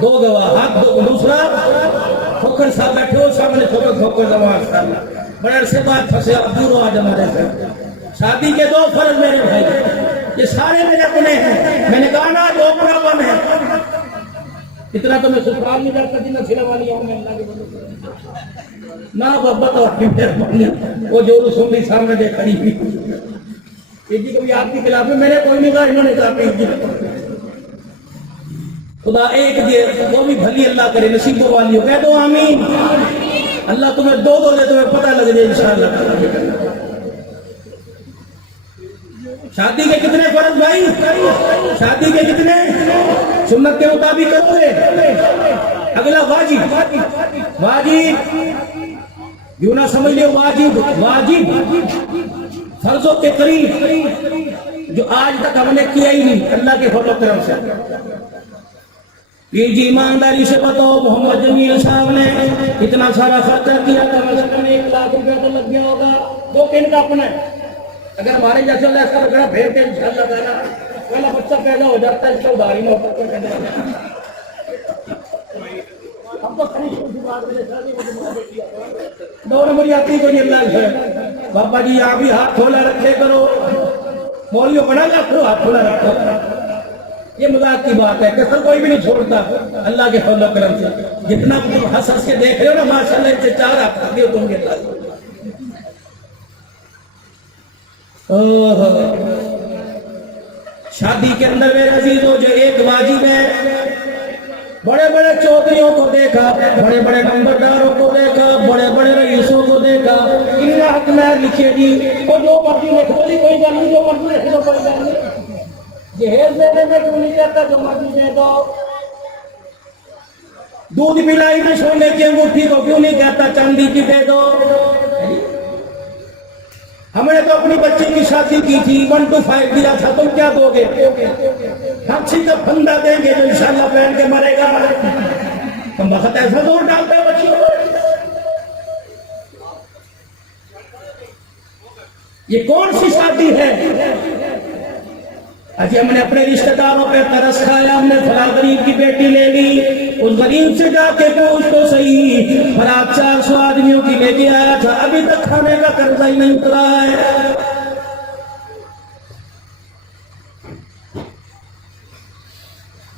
2 گواہ، دوسرا ٹھوکر صاحب بیٹھے ہو سامنے ٹھوکر زمان صاحب بڑے عرصے بعد پھنسے اب دور ہو آج ہمارے سے شادی کے 2 فرض میرے بھائی یہ سارے میرے اپنے ہیں میں نے کہا نا جو اپنا بن ہے اتنا تو میں سسرال نہیں جا سکتی نہ سلا والی ہوں میں اللہ کے بندے نہ محبت اور مہربانی وہ جو رسول اللہ سامنے دے کھڑی ہوئی یہ جی کبھی آپ کے خلاف میں نے کوئی نہیں کہا انہوں نے کہا پیر جی خدا ایک دے وہ بھی بھلی اللہ کرے نصیبوں والی ہو کہہ دو آمین اللہ تمہیں 2 دے تمہیں پتہ لگ جائے انشاءاللہ شادی کے کتنے فرض بھائی شادی کے کتنے سنت کے مطابق کرو گے اگلا واجب واجب یوں نہ سمجھ لو واجب واجب فرضوں کے قریب جو آج تک ہم نے کیا ہی نہیں اللہ کے فضل و کرم سے یہ جی ایمانداری سے بتاؤ محمد جمیل صاحب نے اتنا سارا خرچہ کیا تھا مثلاً 1 لاکھ روپے تو لگ گیا ہوگا 2 کن کا اپنا ہے اگر ہمارے جیسے اللہ اس کا رکھنا بھیڑتے ہیں انشاءاللہ تعالیٰ پہلا بچہ پیدا ہو جاتا ہے اس کا ادھاری نہ ہوتا کوئی کہنے ہم تو خریش کو بات میں شادی کو 2 نمبر آتی کوئی اللہ ہے بابا جی یہاں بھی ہاتھ کھولا رکھے کرو مولیوں بنا رکھو ہاتھ کھولا رکھو یہ مذاق کی بات ہے کسر کوئی بھی نہیں چھوڑتا اللہ کے فضل و کرم سے جتنا تم ہنس ہنس کے دیکھ رہے ہو نا ماشاءاللہ ان سے 4 آپ آگے تم کے ساتھ شادی کے اندر میرے عزیزوں جو ایک واجب ہے بڑے بڑے چودھریوں کو دیکھا بڑے بڑے نمبرداروں کو دیکھا بڑے بڑے رئیسوں کو دیکھا ان کا حق میں لکھے جی وہ جو مرضی لکھ دو کوئی گل نہیں جو مرضی لکھ دو کوئی گل نہیں جہیز دینے میں کیوں نہیں کہتا جو مرضی دے دو دودھ پلائی میں سونے کی انگوٹھی کو کیوں نہیں کہتا چاندی کی دے دو ہم نے تو اپنی بچی کی شادی کی تھی 1 to 5 دیا تھا تم کیا دو گے ہنسی کا پھندا دیں گے جو انشاءاللہ پہن کے مرے گا ہم وقت ایسا زور ڈالتے ہیں بچی کو یہ کون سی شادی ہے اجی ہم نے اپنے رشتہ داروں پہ ترس کھایا ہم نے فلاں غریب کی بیٹی لے لی اس غریب سے جا کے پوچھ تو صحیح برات 400 آدمیوں کی لے کے آیا تھا ابھی تک کھانے کا قرضہ ہی نہیں اترا ہے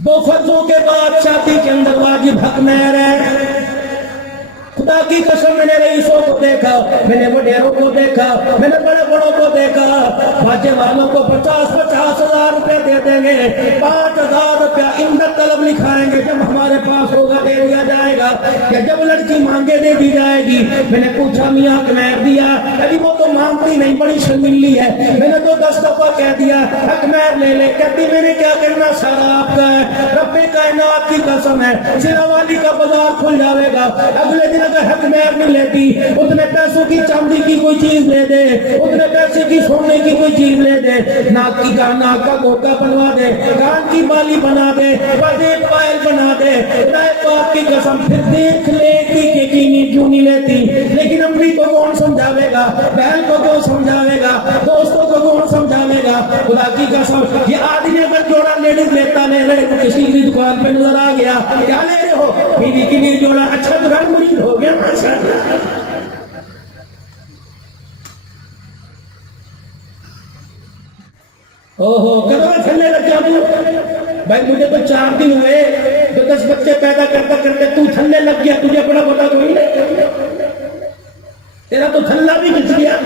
2 فرضوں کے بعد شادی کے اندر واجب حق مہر ہے خدا کی قسم میں نے رئیسوں کو دیکھا میں نے وڈیروں کو دیکھا میں نے بڑے بڑوں کو دیکھا باجے والوں کو 50-50 ہزار روپے دے دیں گے 5,000 روپیہ امداد طلب لکھائیں گے جب ہمارے پاس ہوگا دے دیا جائے گا کہ جب لڑکی مانگے دے دی جائے گی میں نے پوچھا میاں کمیر دیا ابھی وہ تو مانگتی نہیں بڑی شرمیلی ہے میں نے تو 10 دفعہ کہہ دیا حق مہر لے لے کہتی میں نے کیا کرنا سارا آپ کا ہے رب کائنات کی قسم ہے سیرا والی کا بازار کھل جاوے گا اگلے دن اگر حق مہر نہیں لیتی اتنے پیسوں کی چاندی کی کوئی چیز لے دے اتنے پیسے کی سونے کی کوئی چیز لے دے ناک کی ناک کا گوکا بنوا دے کان کی بالی بنا دے ایک پائل بنا دے باپ کی قسم پھر دیکھ لے کہ کیوں نہیں لیتی لیکن امی کو کون سمجھاوے گا بہن کو کون سمجھاوے گا دوستوں کو کون سمجھاوے گا خدا کی قسم یہ آدمی اگر جوڑا لیڈیز لیتا لے رہے کسی کی دکان پہ نظر آ گیا کیا لے رہے ہو بیوی کے لیے جوڑا اچھا تو گھر مرید ہو گیا اوہو کدھر تھلے لگ جا تو بھائی مجھے تو 4 دن ہوئے جو 10 بچے پیدا کرتا کرتے تو تھلے لگ گیا تجھے اپنا پتا تو ہی نہیں تیرا تو تھلا بھی گھس گیا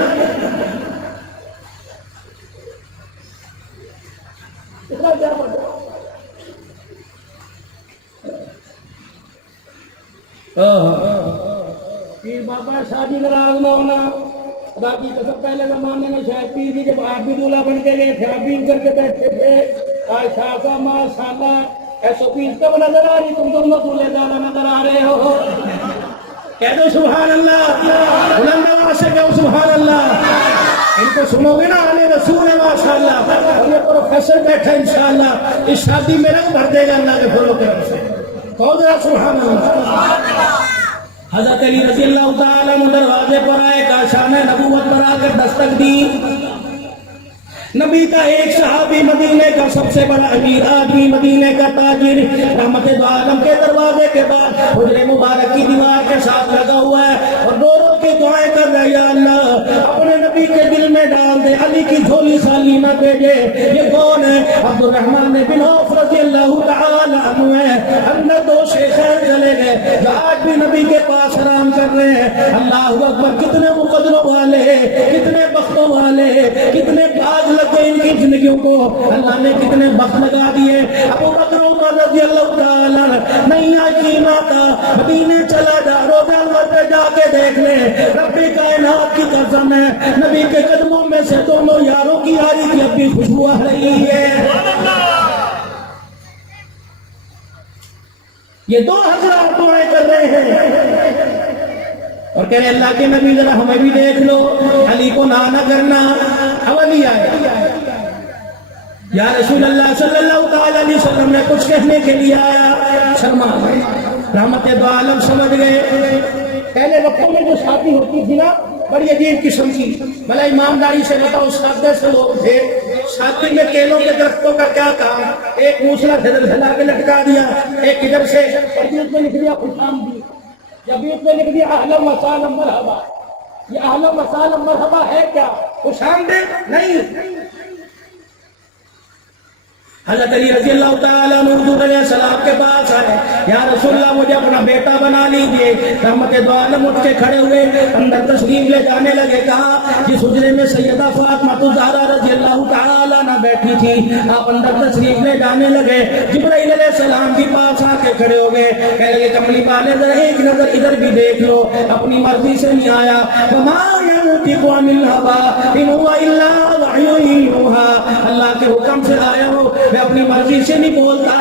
پیر بابا شادی ناراض نہ ہونا خدا کی قسم پہلے زمانے میں شاید پیر بھی جب آپ بھی دولہا بن کے گئے تھے آپ بھی کر کے بیٹھے تھے آج شاہ ماشاءاللہ ایسو پیس کب نظر آ رہی تم دونوں دولہے دانا نظر آ رہے ہو کہہ دو سبحان اللہ بلند آواز سے کہو سبحان اللہ ان کو سنو گے نا آلے رسول ہے ماشاءاللہ اور یہ پروفیسر بیٹھا انشاءاللہ اس شادی میں رنگ بھر دے گا اللہ کے فضل و کرم سے کہو ذرا سبحان اللہ حضرت علی رضی اللہ تعالیٰ عنہ دروازے پر آئے کاشان نبوت پر آ کر دستک دی نبی کا ایک صحابی مدینے کا سب سے بڑا امیر آدمی مدینے کا تاجر رحمت دو عالم کے دروازے کے بعد حجرے مبارک کی دیوار کے ساتھ لگا ہوا ہے اور رو رو کے دعائیں کر رہا ہے یا اللہ اپنے نبی کے دل میں ڈال دے علی کی جھولی خالی نہ بھیجے. یہ کون ہے؟ عبد الرحمن بن عوف رضی اللہ تعالی عنہ ہے. اندر دو شیخین چلے گئے جو آج بھی نبی کے پاس آرام کر رہے ہیں. اللہ اکبر کتنے مقدروں والے کتنے بختوں والے کتنے باغ لگے ان کی زندگیوں کو اللہ نے کتنے بخت لگا دیے. ابو بکر عمر رضی اللہ تعالیٰ نہیں آئی ماتا مدینے چلا جا روزہ انور پہ جا کے دیکھ لے رب کائنات کی قسم ہے نبی کے قدموں میں سے دونوں یاروں کی یاری کی اب بھی خوشبو آ رہی ہے. یہ دو حضرات دعائیں کر رہے ہیں اور کہہ رہے اللہ کے نبی ذرا ہمیں بھی دیکھ لو. علی کو نہ کرنا. اب علی آئے یا رسول اللہ صلی اللہ تعالی علیہ وسلم نے کچھ کہنے کے لیے آیا. شرما گئے. رحمت دو عالم سمجھ گئے پہلے وقتوں میں جو شادی ہوتی تھی نا بڑی عجیب قسم کی. بھلا ایمانداری سے بتاؤ سادے سے لوگ تھے. شادی میں کیلوں کے درختوں کا کیا کام؟ ایک موسلا ہلا کے لٹکا دیا ایک ادھر سے بیچ میں لکھ دیا خوش آمدید یا بیچ میں لکھ دیا اہلا وسہلا مرحبا. یہ اہلا وسہلا مرحبا ہے کیا؟ خوش آمدید نہیں. حضرت علی رضی اللہ تعالیٰ عنہ حضور علیہ السلام کے پاس آئے یا رسول اللہ مجھے اپنا بیٹا بنا لیجئے. رحمت دو عالم اٹھ کے کھڑے ہوئے اندر تشریف لے جانے لگے. کہا جس حجرے میں سیدہ فاطمہ الزہرا رضی اللہ تعالیٰ عنہ بیٹھی تھی آپ اندر تشریف لے جانے لگے. جبرائیل علیہ السلام بھی پاس آ کے کھڑے ہو گئے. کہہ لگے کملی والے ذرا ایک نظر ادھر بھی دیکھ لو. اپنی مرضی سے نہیں آیا. وما ينطق عن الهوى ان هو الا وحی یوحی. اللہ کے حکم سے آیا ہو میں اپنی مرضی سے نہیں بولتا.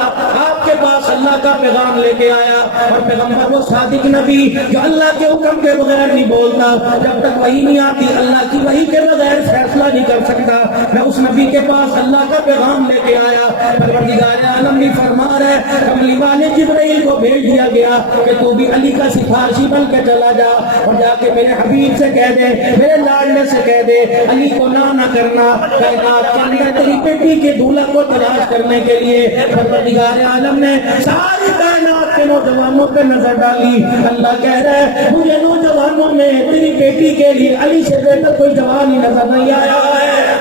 آپ کے پاس اللہ کا پیغام لے کے آیا اور پیغمبر وہ صادق نبی جو اللہ کے حکم کے بغیر نہیں بولتا. جب تک وحی نہیں آتی اللہ کی وحی کے بغیر فیصلہ نہیں کر سکتا. میں اس نبی کے پاس اللہ کا پیغام لے کے آیا. پروردگار عالم بھی فرما رہا ہے کملی والے جبرائیل کو بھیج دیا گیا کہ تو بھی علی کا سفارشی بن کے چلا جا اور جا کے میرے حبیب سے کہہ دے میرے لاڈلے سے کہہ دے علی کو نہ کرنا. کائنات کے اندر تیری بیٹی کے دولہا کو تلاش کرنے کے لیے پروردگار عالم نے ساری کائنات کے نوجوانوں پہ نظر ڈالی. اللہ کہہ رہا ہے مجھے نوجوانوں میں تیری بیٹی کے لیے علی سے بہتر کوئی جوان ہی نظر نہیں آیا ہے.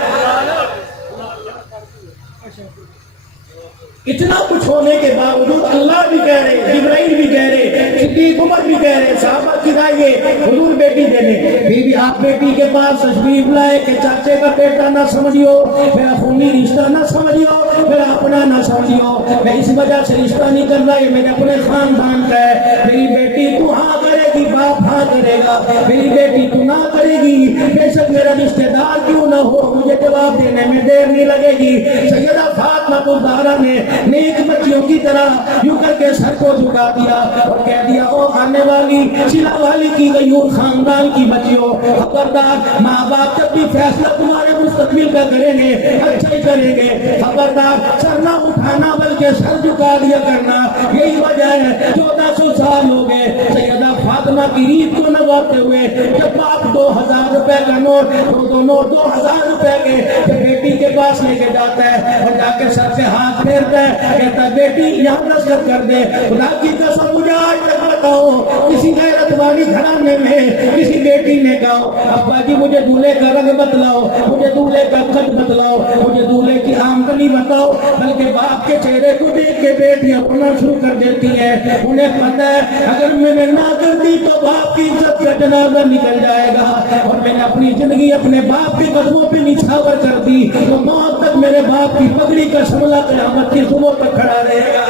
اتنا کچھ ہونے کے باوجود اللہ بھی کہہ رہے جبرائیل بھی کہہ رہے صدیق عمر بھی کہہ رہے صحابہ کی رائے حضور بیٹی دینے پھر بھی آپ بیٹی کے پاس تشریف لائے کہ چاچے کا بیٹا نہ سمجھیو میرا خونی رشتہ نہ سمجھیو میرا اپنا نہ سمجھیو میں اس وجہ سے رشتہ نہیں کر رہا یہ میرے اپنے خاندان کا ہے. میری بیٹی تو ہاں کرے گی باپ ہاں کرے گا. میری بیٹی تو نہ کرے گی بے شک میرا رشتہ دار کیوں نہ ہو مجھے جواب دینے میں دیر نہیں لگے گی. سیدہ فاطمہ الزہرا نے نیک بچیوں کی طرح یوں کر کے سر کو جھکا دیا اور کہہ دیا او آنے والی سلا والی کی غیور خاندان کی بچیوں خبردار ماں باپ جب بھی فیصلہ تمہارے مستقبل کا کریں گے اچھا ہی کریں گے. خبردار سر نہ اٹھانا بلکہ سر جھکا دیا کرنا. یہی وجہ ہے 1400 سال ہو گئے سیدہ فاطمہ کی ریت کو نبھاتے ہوئے جب باپ 2000 روپے کا نوٹ دو نوٹ 2000 روپے کے جب بیٹی کے پاس لے کے جاتا ہے اور جا کے سر پہ ہاتھ پھیرتا ہے کہتا بیٹی یہاں نصرت کر دے خدا کی قسم مجھے آج تک بتاؤ کسی غیرت والی گھرانے میں کسی بیٹی نے کہا ابا جی مجھے دولہے کا رنگ بتلاؤ مجھے دولہے کا قد بتلاؤ مجھے دولہے کی آمدنی بتاؤ بلکہ باپ کے چہرے کو دیکھ کے بیٹیاں رونا شروع کر دیتی ہیں. انہیں پتہ ہے اگر میں نے نہ کر دی تو باپ کی عزت کا جنازہ نکل جائے گا اور میں نے اپنی زندگی اپنے باپ کے قدموں پہ نچھاور کر دی تو موت تک میرے باپ کی پگڑی کا شملہ قیامت کی صبح تک کھڑا رہے گا.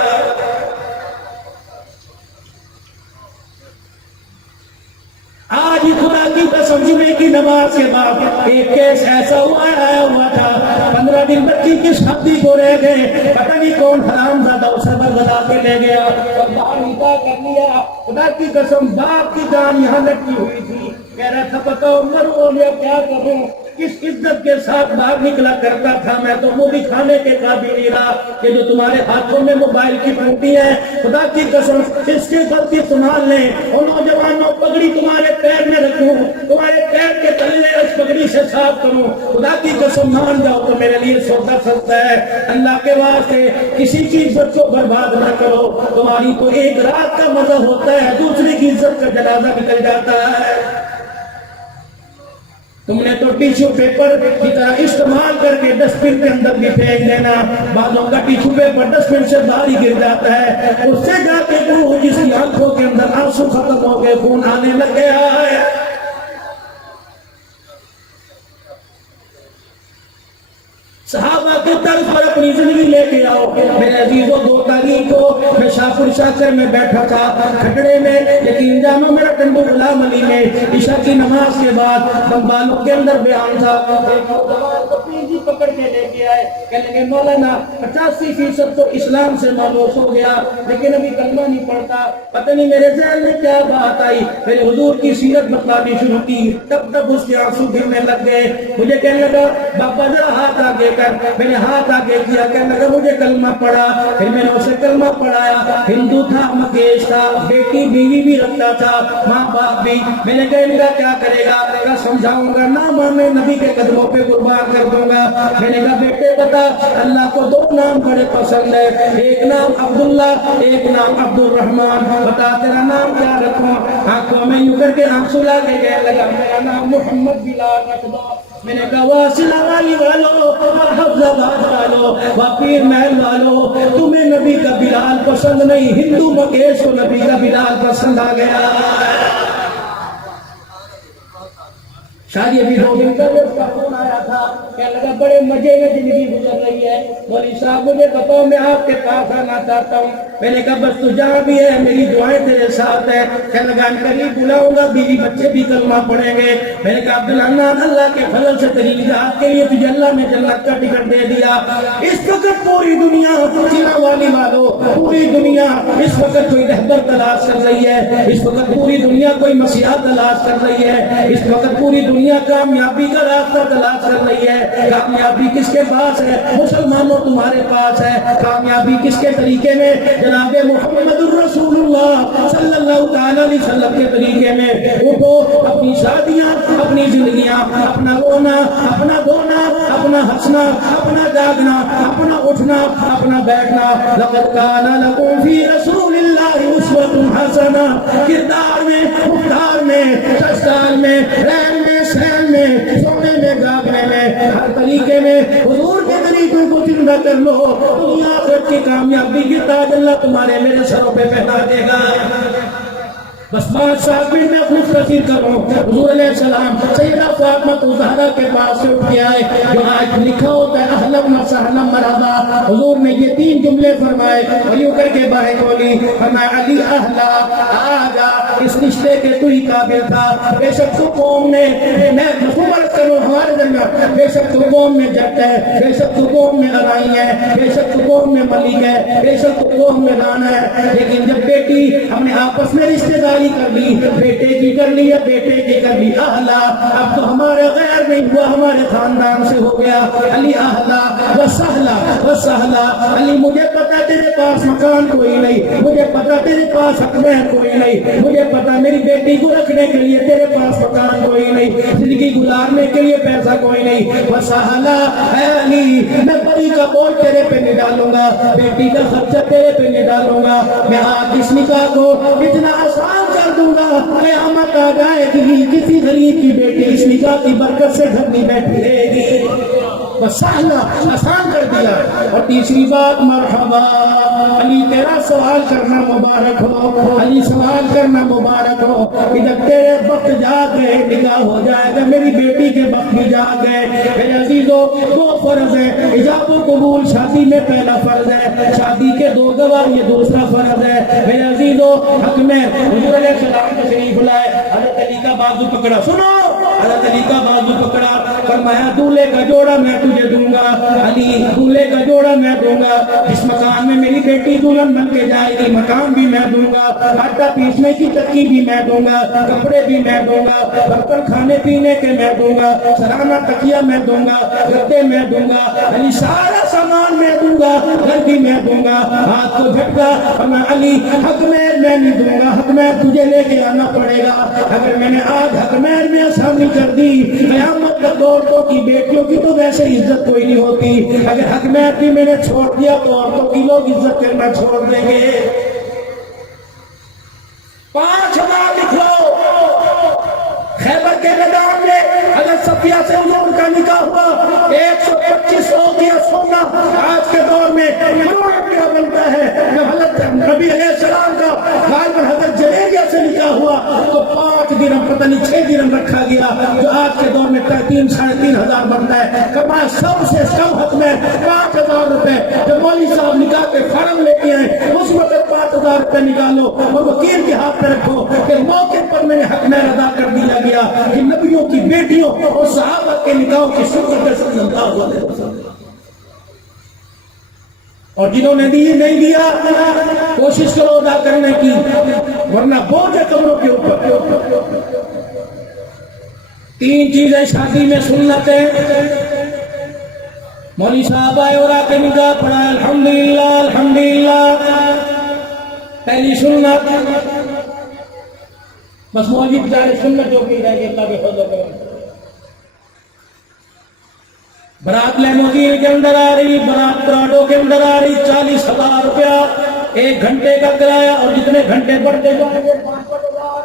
آج خدا کی قسم جمعے کی نماز کے بعد ایک کیس ایسا آیا ہوا تھا 15 دن بچی کی شادی کو رہ گئے پتہ نہیں کون حرام زادہ اسے برگزا کے لے گیا اور باہر نکاح کر لیا. خدا کی قسم باپ کی جان یہاں لٹکی ہوئی تھی. کہہ رہا تھا بتاؤ مرو لیا کیا کروں کس عزت کے ساتھ باہر نکلا کرتا تھا، میں تو وہ بھی کھانے کے قابل نہیں رہا کہ جو تمہارے ہاتھوں میں موبائل کی گھنٹی ہے، خدا کی قسم اس کی غلطی سنبھال لیں۔ اور نوجوانوں، پگڑی تمہارے پیر میں رکھوں، تمہارے پیر کے تلے اس پگڑی سے صاف کروں، خدا کی قسم مان جاؤ تو میرے لیے سودا سستا ہے۔ اللہ کے واسطے کسی کی عزت کو برباد نہ کرو، تمہاری تو ایک رات کا مزہ ہوتا ہے، دوسرے کی عزت کا جنازہ نکل جاتا ہے۔ تم نے تو ٹیشو پیپر کی طرح استعمال کر کے ڈسٹ بن کے اندر بھی پھینک دینا، بعضوں کا ٹیشو پیپر ڈسٹ بن سے باہر ہی گر جاتا ہے، اس سے جا کے وہ جس کی آنکھوں کے اندر آنسو ختم ہو گئے، خون آنے لگ گیا ہے۔ صحابہ کے طرز پر اپنی زندگی لے کے آؤ میرے عزیزوں۔ 2 تاریخ کو میں شاہپور شاکر میں بیٹھا تھا کھٹڑے میں، یقین جانو میرا ٹنڈو غلام علی میں عشاء کی نماز کے بعد بمبالوں کے اندر بیان تھا، جی پکڑ کے لے کے آئے، کہنے لگے مولانا 85% تو اسلام سے مانوس ہو گیا لیکن ابھی کلمہ نہیں پڑھتا۔ پتہ نہیں میرے ذہن میں کیا بات آئی، میرے حضور کی سیرت بتلانی شروع کی، تب اس کے آنسو گرنے لگ گئے۔ مجھے کہنے لگا باپا ذرا ہاتھ آگے کر، میں نے ہاتھ آگے کیا، کہنے لگا مجھے کلمہ پڑھا، پھر میں نے اسے کلمہ پڑھایا۔ ہندو تھا، مکیش تھا، بیٹی بیوی بھی رکھتا تھا، ماں باپ بھی۔ میں نے کہا کیا کرے گا؟ میں سمجھاؤں گا، نہ مانے نبی کے قدموں پہ قربان کر دوں گا۔ میں نے کہا بیٹے بتا، اللہ کو 2 نام بڑے پسند ہے، ایک نام عبداللہ، ایک نام عبد الرحمن، بتا تیرا نام کیا رکھوں؟ آنکھوں میں یوں کر کے آنسو لا کے کہنے لگا میرا نام محمد بلال رکھ دو۔ میں نے کہا واصلہ والی والو، حفظ آباد والو، پیر محل والو، تمہیں نبی کا بلال پسند نہیں، ہندو مکیش کو نبی کا بلال پسند آ گیا۔ شادی ابھی 2 دن پہلے اس کا فون آیا تھا، کہنے لگا بڑے مزے میں زندگی گزر رہی ہے، مولوی صاحب مجھے بتاؤ میں آپ کے پاس آنا چاہتا ہوں۔ میں نے کہا بس تو جہاں بھی ہے میری دعائیں تیرے ساتھ ہے۔ کہنے لگا قریب بلاؤں گا، بیوی بچے بھی کلمہ پڑھیں گے۔ میں نے کہا عبدالرحمن اللہ کے فضل سے تیری نجات کے لیے تجھے اللہ نے جنت کا ٹکٹ دے دیا۔ اس وقت پوری دنیا سینا والی والو، پوری دنیا اس وقت کوئی رہبر تلاش کر رہی ہے، اس وقت پوری دنیا کوئی مسیحا تلاش کر رہی ہے، اس وقت پوری دنیا کامیابی کا راستہ تلاش کر رہی ہے۔ کامیابی کس کے پاس ہے؟ مسلمانوں تمہارے پاس ہے۔ کامیابی کس کے طریقے میں؟ جناب محمد الرسول اللہ صلی اللہ تعالی علیہ وسلم کے طریقے میں۔ اٹھو، اپنی شادیاں، اپنی زندگیاں، اپنا رونا، اپنا دھونا، اپنا ہنسنا، اپنا جاگنا، اپنا اٹھنا، اپنا بیٹھنا۔ لقد کان لکم فی رسول اللہ اسوۃ حسنہ، کردار میں، رفتار میں، سسکال میں، رہن میں، سہن میں، سونے میں، جاگنے میں، ہر طریقے میں حضور کے طریقوں کو زندہ کر لو، دنیا آخرت کی کامیابی کی تاج اللہ تمہارے میرے سروں پہ پہنا دے گا۔ بس 5-7 منٹ میں خود تصویر کروں۔ حضور علیہ السلام سیدہ فاطمہ زہرا کے پاس سے اٹھ کے آئے، جو آج لکھا ہوتا ہے اہلا و سہلا مرحبا۔ حضور نے یہ 3 جملے فرمائے، علی کر کے باہیں کھولی، فرمایا علی اہلا آجا، اس رشتے کے تو ہی قابل تھا۔ بے شک تو قوم نے، میں مخبرت کروں ہمارے درمیان، بے شک تو قوم میں جٹ ہے، بے شک تو قوم میں ارائی ہے، بے شک تو قوم میں ملک ہے، بے شک تو قوم میں رانا ہے، لیکن جب بیٹی ہم نے آپس میں رشتے دار کر لی، بیٹے کی کر لی یا بیٹے کی کر لی، اہلا اب تو ہمارے غیر نہیں ہوا، ہمارے خاندان سے ہو گیا۔ علی اہلا وسہلا وسہلا، علی مجھے پتا تیرے پاس مکان کوئی نہیں، مجھے پتا تیرے پاس حقمین کوئی نہیں، مجھے پتا میری بیٹی کو رکھنے کے لیے تیرے پاس مکان کوئی نہیں، زندگی گزارنے کے لیے پیسہ کوئی نہیں، وسہلا اے علی میں بڑی کا بوجھ تیرے پہ نہیں ڈالوں گا، بیٹی کا خرچہ تیرے پہ نہیں ڈالوں گا، میں آج اس نکاح کو اتنا آسان کر دوں گا، قیامت آ جائے گی کسی غریب کی بیٹی اس نکاح کی برکت سے گھر نہیں بیٹھی رہے گی۔ بس سہلا آسان کر دیا۔ اور تیسری بات مرحبا، علی تیرا سوال کرنا مبارک ہو، علی سوال کرنا مبارک ہو کہ جب تیرے وقت جا گئے نکاح ہو جائے گا، میری بیٹی کے وقت بھی جا گئے۔ میرے عزیزو 2 فرض ہے، ایجاب و قبول شادی میں پہلا فرض ہے، شادی کے 2 گواہ یہ دوسرا فرض ہے۔ میرے عزیزو حق میں حضور علیہ السلام تشریف لائے، حضرت علی کا بازو پکڑا، سنو حضرت علی کا بازو پکڑا، فرمایا دولہے کا جوڑا میں تجھے دوں گا علی، دولہے کا جوڑا میں دوں گا، جس مکان میں میری بیٹی دلہن بن کے جائے گی مکان بھی میں دوں گا، آٹا پیسنے کی چکی بھی میں دوں گا، کپڑے بھی میں دوں گا، برتن کھانے پینے کے میں دوں گا، سرانا تکیہ میں دوں گا، گدے میں دوں گا، علی سارا سامان میں دوں گا، گھر بھی میں دوں گا۔ ہاتھ کو جھٹکا، فرمایا علی حق میں نہیں دوں گا، حق میں تجھے لے کے آنا پڑے گا، اگر میں نے آج حق میں آسانی کر دی، قیامت تک عورتوں کی بیٹیوں کی تو ویسے عزت کوئی نہیں ہوتی، اگر حق میں نے چھوڑ دیا تو عورتوں کی لوگ عزت کرنا چھوڑ دیں گے۔ 5000 لکھ لو، خیبر کے میدان میں حضرت صفیہ سے حضور کا نکاح ہوا، 125 اوقیہ سونا آج کے دور میں کروڑ روپیہ بنتا ہے۔ جب حضرت نبی علیہ السلام کا غالباً حضرت جویریہ سے نکاح ہوا تو 5 درہم پتہ نہیں 6 درہم رکھا گیا، جو آج کے دور میں 3,000 ساڑھے 3,000 بنتا ہے۔ فرمایا سب سے کم حق میں 5,000 روپے، جب مولوی صاحب نکاح کے فارم لے کے آئے اس وقت 5,000 روپے نکالو اور وکیل کے ہاتھ میں رکھو کہ موقع پر میں نے حق میں ادا کر دیا گیا کہ نبیوں کی بیٹیوں اور صحابہ کے نکاحوں کی سنت صلی اللہ علیہ وسلم۔ اور جنہوں نے نہیں دیا کوشش کرو ادا کرنے کی، ورنہ بوجھ ہے قبروں کے اوپر۔ 3 چیزیں شادی میں سنت ہیں۔ مولوی صاحب آئے اور آ کے نکاح پڑھا، الحمدللہ الحمدللہ۔ پہلی سنت، بس مولوی بیچارے سنت جو کی رہ گئی اللہ کے فضل و کرم۔ برات لیموزین کے اندر آ رہی، برات پراڈو کے اندر آ رہی، 40,000 روپیہ 1 گھنٹے کا کرایہ، اور جتنے گھنٹے بڑھتے جائیں گے 5,000۔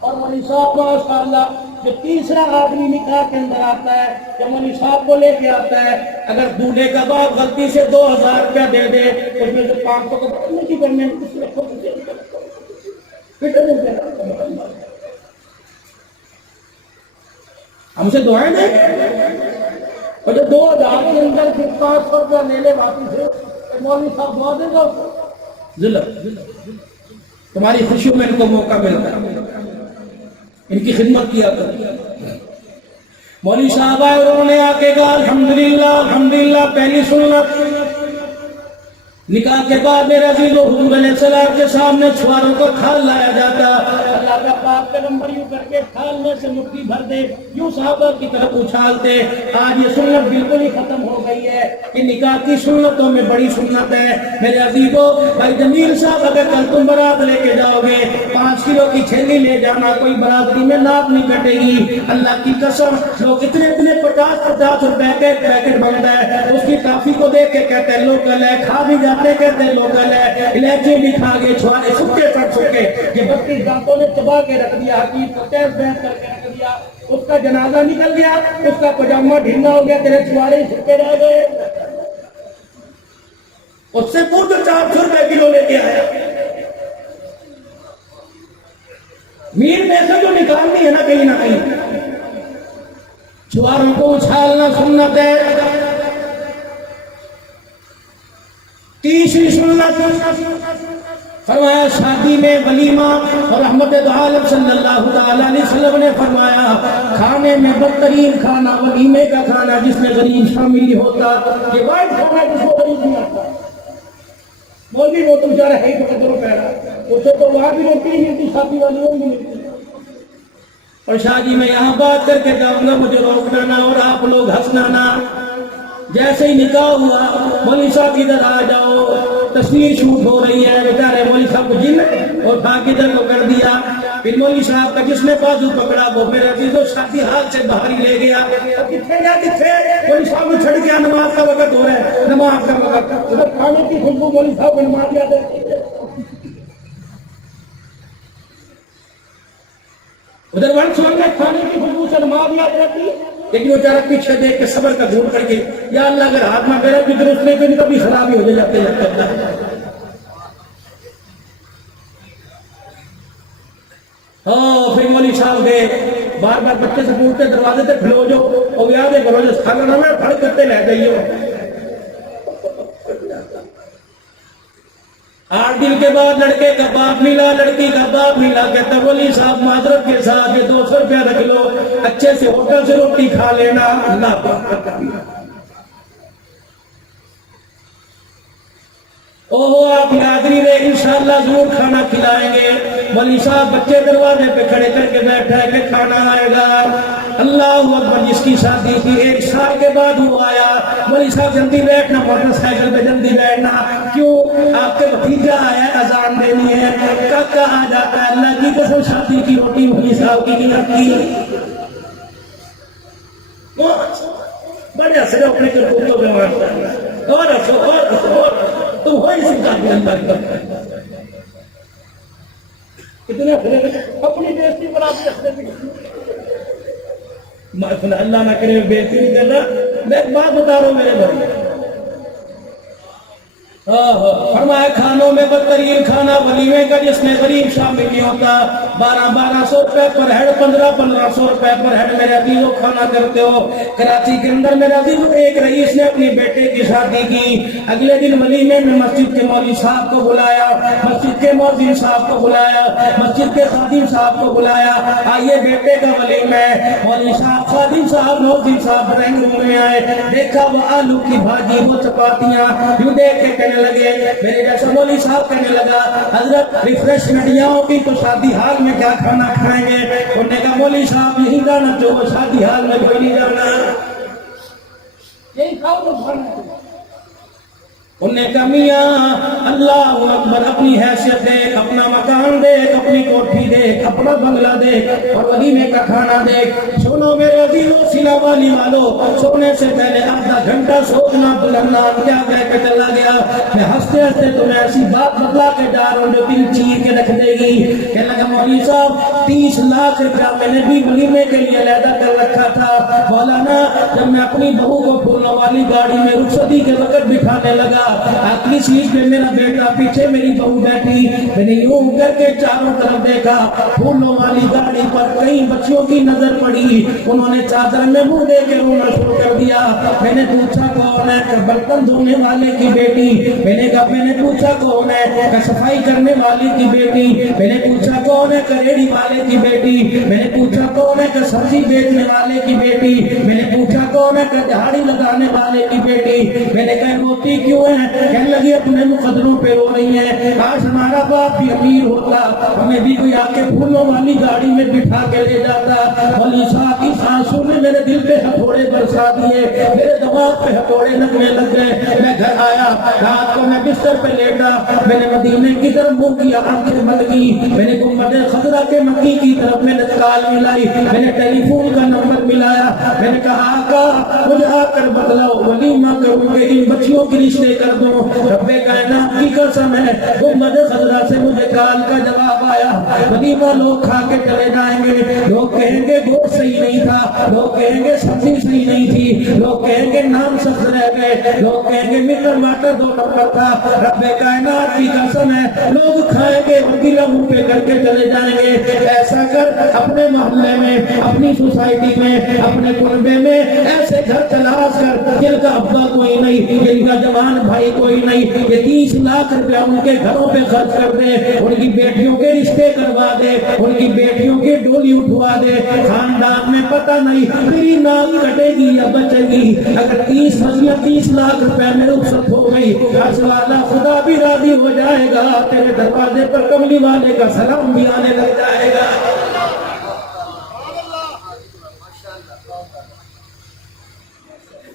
اور مولوی صاحب ماشاءاللہ جو تیسرا آدمی نکاح کے اندر آتا ہے، جو مولوی صاحب کو لے کے آتا ہے، اگر دولہے کا باپ غلطی سے 2,000 روپیہ دے دے اس میں سے 500 کو پڑھنے کی کرنے ہم سے دعائیں دیں، اور جو 2,000 کے اندر پھر 500 روپیہ لے لے واپس سے مولوی صاحب دعا دے گا ظلم۔ تمہاری خوشیوں میں ان کو موقع ملتا ہے، ان کی خدمت کیا کرو۔ مولوی صاحب آئے اور انہوں نے آ کے کہا الحمدللہ الحمدللہ۔ پہلی سنت، نکاح کے بعد میرے عزیزو حضور علیہ السلام کے سامنے چھواروں کو کھال لایا جاتا، اللہ کا پاک پیغمبر یوں کر کے کھال میں سے مٹھی بھر دے، یوں صحابہ کی طرف اچھالتے۔ آج یہ سنت بالکل ہی ختم ہو گئی ہے کہ نکاح کی سنتوں میں بڑی سنت ہے میرے عزیزو۔ بھائی جمیل صاحب اگر کل تم برات لے کے جاؤ گے 5 کلو کی چھیلی لے جانا، کوئی برادری میں ناپ نہیں کٹے گی، اللہ کی قسم لوگ اتنے 50 روپے کے پیکٹ بنتا ہے، اس کی ٹافی کو دیکھ کے کہتے ہیں لوکل ہے، کھا بھی جاتے کہتے ہیں لوکل ہے، الائچی بھی کھا گئے، چھوارے سکے پر سکے، یہ 32 دانتوں نے چبا کے رکھ دیا، حقیق کو تیز بین کر کے رکھ دیا، اس کا جنازہ نکل گیا، اس کا پجامہ ڈھیلا ہو گیا، تیرے چھوارے سکے رہ گئے، اس سے پور جو 400 روپے کلو لے کے آیا۔ میر میں سے جو نکالنی ہے نا کہیں نہ کہیں، چھواروں کو اچھالنا سنت ہے۔ تیسری سنت، فرمایا شادی میں ولیمہ، اور رحمت دو عالم صلی اللہ تعالیٰ علیہ وسلم نے فرمایا کھانے میں بدترین کھانا ولیمے کا کھانا جس میں غریب شامل نہیں ہوتا، یہ وائٹ کھانا جس کو غریب نہیں آتا۔ مولوی وہ تو بیچارہ ہے ہی تو پہلا، اسے تو وہاں بھی روٹی نہیں ملتی، شادی والی وہ بھی ملتی۔ اور شادی میں یہاں بات کر کے جاؤں گا، مجھے روکنا نہ اور آپ لوگ ہنسنا نہ۔ جیسے ہی نکاح ہوا مولوی صاحب ادھر آ جاؤ، تصویر شوٹ ہو رہی ہے، بیچارے مولوی صاحب کو جن اور بھاگ ادھر کو کر دیا۔ پھر مولوی صاحب کا جس نے بازو پکڑا وہ میرے عزیزو شادی حال سے باہر ہی لے گیا۔ کتنے گیا کتنے؟ مولوی صاحب نے چھڑ گیا، نماز کا وقت ہو رہا ہے، نماز کا وقت۔ ادھر کھانے کی خوشبو مولوی صاحب کو نماز یاد ہے، ادھر ون سون میں کھانے کی خوشبو سے نماز یاد رہتی ہے، لیکن وہ چارہ پیچھے دیکھ کے صبر کا گھوڑ کر کے یا اللہ اگر ہاتھ میں میرا بھی درست نہیں تو نہیں کبھی خرابی ہو جاتے جاتے ہیں۔ پھر مولوی صاحب گئے، بار بار بچے سے پوچھتے دروازے سے کھلو جو اور یاد ہے کرو جو کھانا میں پھڑ کرتے لے جائیے۔ 8 دن کے بعد لڑکے کا باپ ملا، لڑکی کا باپ ملا، کہتا ولی صاحب معذرت کے ساتھ یہ 200 روپیہ رکھ لو، اچھے سے ہوٹل سے روٹی کھا لینا۔ اللہ پاک آپ حاضری رہے، انشاءاللہ ضرور کھانا کھلائیں گے۔ ولی صاحب بچے دروازے پہ کھڑے کر کے بیٹھا ہے کہ کھانا آئے گا۔ اللہ اکبر، جس کی شادی تھی 1 سال کے بعد وہ آیا۔ ولی صاحب جلدی بیٹھنا، موٹر سائیکل پہ جلدی بیٹھنا، کیوں آپ کے بھتیجا آیا ہے، اذان دینی ہے۔ کاکا آ جاتا ہے، اللہ کی قسم شادی کی روٹی ولی صاحب کی نہیں رکھتی۔ بڑے اثر اپنے کرتوتوں پہ مارتا ہے، اور تو وہی سکھا دیا اللہ کا۔ کتنے اپنی بےزتی پر آپ رکھتے تھے، اللہ نہ کرے بےزتی نہیں کرنا۔ میں ایک بات بتا رہا ہوں میرے بھائی، فرمایا کھانوں میں بدترین کھانا ولیمے کا جس میں غریب شامل نہیں ہوتا۔ 1200 روپے پر ہیڈ، 1500 روپے پر ہیڈ میرے عزیزوں کھانا کرتے ہو۔ کراچی کے اندر میرے عزیزوں ایک رئیس نے اپنی بیٹے کی شادی کی، اگلے دن ولیمے میں مسجد کے مولوی صاحب کو بلایا، مسجد کے مؤذن صاحب کو بلایا، مسجد کے خادم صاحب کو بلایا، آئیے بیٹے کا ولیمہ ہے۔ مولوی صاحب، خادم صاحب، مؤذن صاحب ڈرائنگ روم میں آئے، دیکھا وہ آلو کی بھاجی، وہ چپاتیاں، یوں دیکھ کے کہنے لگے، میرے جیسا مولوی صاحب کہنے لگا حضرت ریفریشمنٹ یہاں ہوگی تو شادی حال میں کیا کھانا کھائیں گے؟ انہوں نے کہا مولوی صاحب یہی جانا جو شادی حال میں کوئی نہیں جانا، یہی کھاؤ تو کھانا۔ انہوں نے کہا میاں اللہ اکبر، اپنی حیثیت دیکھ، اپنا مکان دیکھ، اپنی کوٹھی دیکھ، اپنا بنگلہ دیکھ، اور ولیمے کا کھانا دیکھ۔ سنو میرے عزیزوں، سلا والی والو، سونے سے پہلے آدھا گھنٹہ سوچنا بلندہ کیا کہہ کے چلا گیا۔ میں ہنستے ہنستے تمہیں ایسی بات بتلا کے جا رہا ہوں جو دل چیر کے رکھ دے گی۔ کہنے لگا مولوی صاحب 30 لاکھ روپیہ میں نے بھی ولیمے کے لیے علیحدہ کر رکھا تھا۔ مولانا جب میں اپنی بہو کو پھولوں والی گاڑی میں رخصتی کے وقت بٹھانے لگا، آخری سیٹ پہ میرا بیٹا، پیچھے میری بہو بیٹھی، میں نے یوں کر کے چاروں طرف دیکھا، پھولوں والی گاڑی پر کئی بچیوں کی نظر پڑی، انہوں نے چادر میں منہ دے کے رونا شروع کر دیا۔ میں نے پوچھا کون ہے؟ کہ برتن دھونے والے کی بیٹی۔ میں نے پوچھا کون ہے؟ کہ صفائی کرنے والے کی بیٹی۔ میں نے پوچھا کون ہے؟ کہ ریڑھی والے کی بیٹی۔ میں نے پوچھا کون ہے؟ کہ سبزی بیچنے والے کی بیٹی۔ میں نے پوچھا کون ہے؟ کہ دہاڑی لگانے والے کی بیٹی۔ میں نے کہا روتی کیوں ہے؟ کہنے لگی اپنے مقدروں پہ رو رہی ہے، کاش ہمارا باپ بھی امیر ہوتا، ہمیں بھی کوئی آ کے پھولوں والی گاڑی میں بٹھا کے لے جاتا۔ ولی صاحب کی آنسو نے میرے دل پہ ہتھوڑے برسا دیے، میرے دماغ پہ ہتھوڑے لگنے لگ گئے۔ میں گھر آیا، رات کو میں بستر پہ لیٹا، میں نے مدینے کی طرف منہ کیا، آنکھیں بند کی، میں نے گنبد خضرا کے مکی کی طرف میں نے کال ملائی، میں نے ٹیلی فون کا نمبر ملایا، میں نے کہا آقا مجھے آ کر بتلاؤ ولیمہ کروں گے، ان بچیوں کے رشتے کر دوں۔ رب کائنات کی قسم ہے گنبد خضرا سے مجھے کال کا جواب آیا، ولیمہ لوگ کھا کے چلے جائیں گے، لوگ کہیں گے گوشت صحیح نہیں تھا، لوگ کہیں گے سبزی صحیح نہیں تھی، لوگ کہیں گے نام سخت رہ گئے، لوگ کہیں گے منرل واٹر 2 نمبر تھا۔ رب کائنات کی قسم ہے لوگ کھائیں گے اور گلا منہ پہ کر کے چلے جائیں گے۔ ایسا کر اپنے محلے میں، اپنی سوسائٹی میں، اپنے کنبے میں ایسے گھر تلاش کر جن کا ابا کوئی نہیں، جن کا جوان بھائی کوئی نہیں، یہ 30 لاکھ روپیہ ان کے گھروں پہ خرچ کر دے، ان کی بیٹیوں کے رشتے کروا دے، ان کی بیٹیوں کی ڈولی اٹھوا دے، خاندان میں پتہ نہیں میری ناک کٹے گی یا بچے گی۔ اگر 30 لاکھ روپے میں رخصت ہو گئی، عرض والا خدا بھی راضی ہو جائے گا، تیرے دروازے پر کملی والے کا سلام بھی آنے لگ جائے گا۔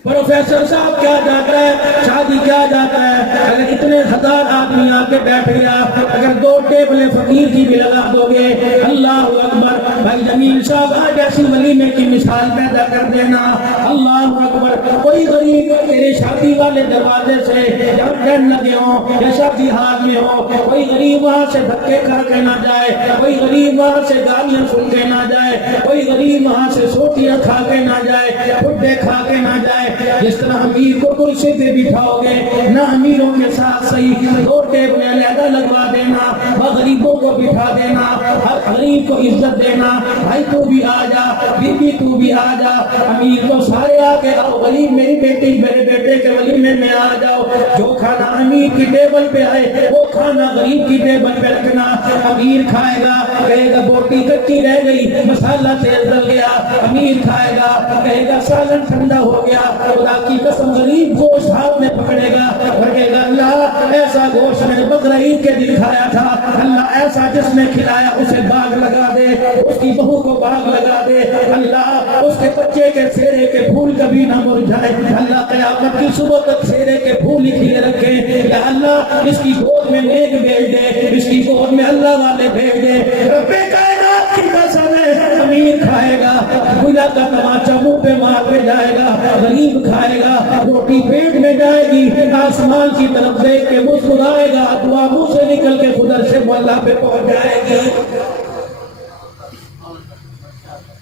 پروفیسر صاحب کیا جاتا ہے، شادی کیا جاتا ہے، اگر اتنے 1000 آدمی آ کے بیٹھ گیا، اگر 2 ٹیبلیں فقیر کی بھی لگا دو گے، اللہ اکبر۔ بھائی جمیل صاحب آج ایسی ولیمے کی مثال پیدا کر دینا، اللہ اکبر۔ کوئی غریب تیرے شادی والے دروازے سے جب ڈن لگے ہوں یا شادی ہال میں ہو، کوئی غریب وہاں سے دھکے کھا کے نہ جائے، کوئی غریب وہاں سے گالیاں سن کے نہ جائے، کوئی غریب وہاں سے سوٹیاں کھا کے نہ جائے، پھٹے کھا کے نہ جائے۔ جس طرح امیر کو کرسی پہ بٹھاؤ گے، نہ امیروں کے ساتھ صحیح 2 ٹیبلیں علیحدہ لگوا دینا، غریبوں کو بٹھا دینا، ہر غریب کو عزت دینا، بھائی تو بھی آ جا، بی بی تو بھی آ جا، امیر کو سارے آ کے آؤ، غریب میری بیٹی میرے بیٹے کے ولیمے میں آ جاؤ، جو کھانا امیر کی ٹیبل ٹیبل پہ آئے وہ کھانا غریب کی ٹیبل پہ رکھنا. امیر کھائے گا کہے گا بوٹی کچی رہ گئی, مسالہ تیز ڈل گیا. امیر کھائے گا کہے گا سالن ٹھنڈا ہو گیا. خدا کی قسم غریب گوشت ہاتھ میں پکڑے گا اور کہے گا اللہ ایسا گوشت میں نے بقرہ عید کے دن کھایا تھا, اللہ ایسا جس نے کھلایا اسے باغ لگا دے, اس کی بہو کو باغ لگا دے. اللہ اس کے بچے کے چہرے کے پھول کبھی نہ مرجھائے. اللہ قیامت کی صبح تک چہرے کے پھول ہی کھلے رکھے. یا اللہ اس کی گود میں نیک بھیج دے, اس کی گود میں اللہ والے بھیج دے. رب کائنات کی قسم ہے امیر کھائے گا گویا کا تماچا منہ پہ مار کے جائے گا, غریب کھائے گا روٹی پیٹ میں جائے گی, آسمان کی طرف دیکھ کے مسکرائے گا, دعا منہ سے نکل کے خدا سے اللہ پہ پہنچ جائے گی.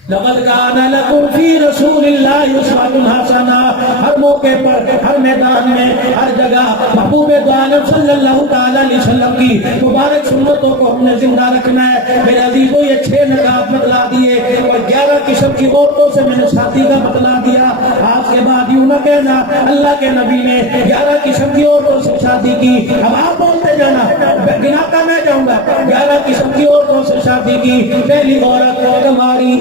لقد كان لكم في رسول الله اسوة حسنة. ہر موقع پر, ہر میدان میں, ہر جگہ محبوب عالم صلی اللہ تعالی علیہ وسلم کی مبارک سنتوں کو ہم نے زندہ رکھنا ہے. میرے عزیزوں یہ 6 نکات بتلا دیے اور 11 قسم کی عورتوں سے میں نے شادی کا بتلا دیا. آج کے بعد یوں نہ کہنا اللہ کے نبی نے 11 قسم کی عورتوں سے شادی کی. اب آپ بولتے جانا, گناتا میں جاؤں گا. 11 قسم کی عورتوں سے شادی کی. پہلی عورت کماری,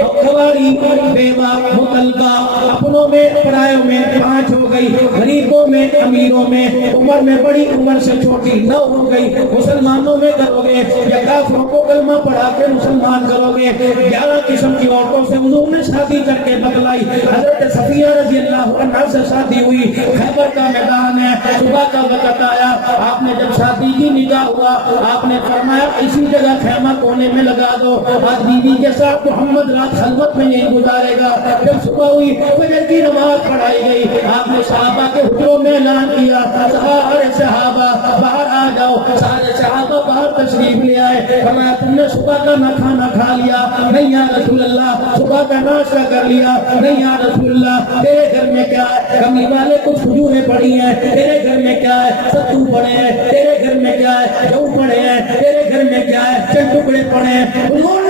خواری, بیوہ, مطلقہ, اپنوں میں پرایوں میں 5 ہو گئی, غریبوں میں امیروں میں, عمر میں بڑی عمر سے چھوٹی 9 ہو گئی. مسلمانوں میں کرو گے یا کافروں کو کلمہ پڑھا کے مسلمان کرو گے. 11 قسم کی عورتوں سے حضور نے شادی کر کے بتلائی. حضرت صفیہ رضی اللہ عنہا سے شادی ہوئی. خیبر کا میدان ہے, صبح کا وقت آیا, آپ نے جب شادی کی نکاح ہوا آپ نے فرمایا اسی جگہ خیمہ کونے میں لگا دو, آج بیوی کے ساتھ محمد رات خلوت میں نہیں گزارے گا. جب صبح ہوئی فجر کی نماز پڑھائی گئی, آپ نے صحابہ کے حجروں میں اعلان کیا سارے صحابہ باہر آ جاؤ. سارے صحابہ باہر تشریف لے آئے. فرمایا تم نے صبح کا نہ کھانا کھا لیا؟ نہیں یا رسول اللہ. صبح کا ناشتہ کر لیا؟ نہیں یا رسول اللہ. تیرے گھر میں کیا ہے؟ کمی والے کچھ کھجوریں پڑی ہیں. تیرے گھر میں کیا ہے؟ ستو پڑے ہیں. تیرے گھر میں کیا ہے؟ جو پڑے ہیں. تیرے گھر میں کیا ہے؟ چند ٹکڑے پڑے ہیں. انہوں نے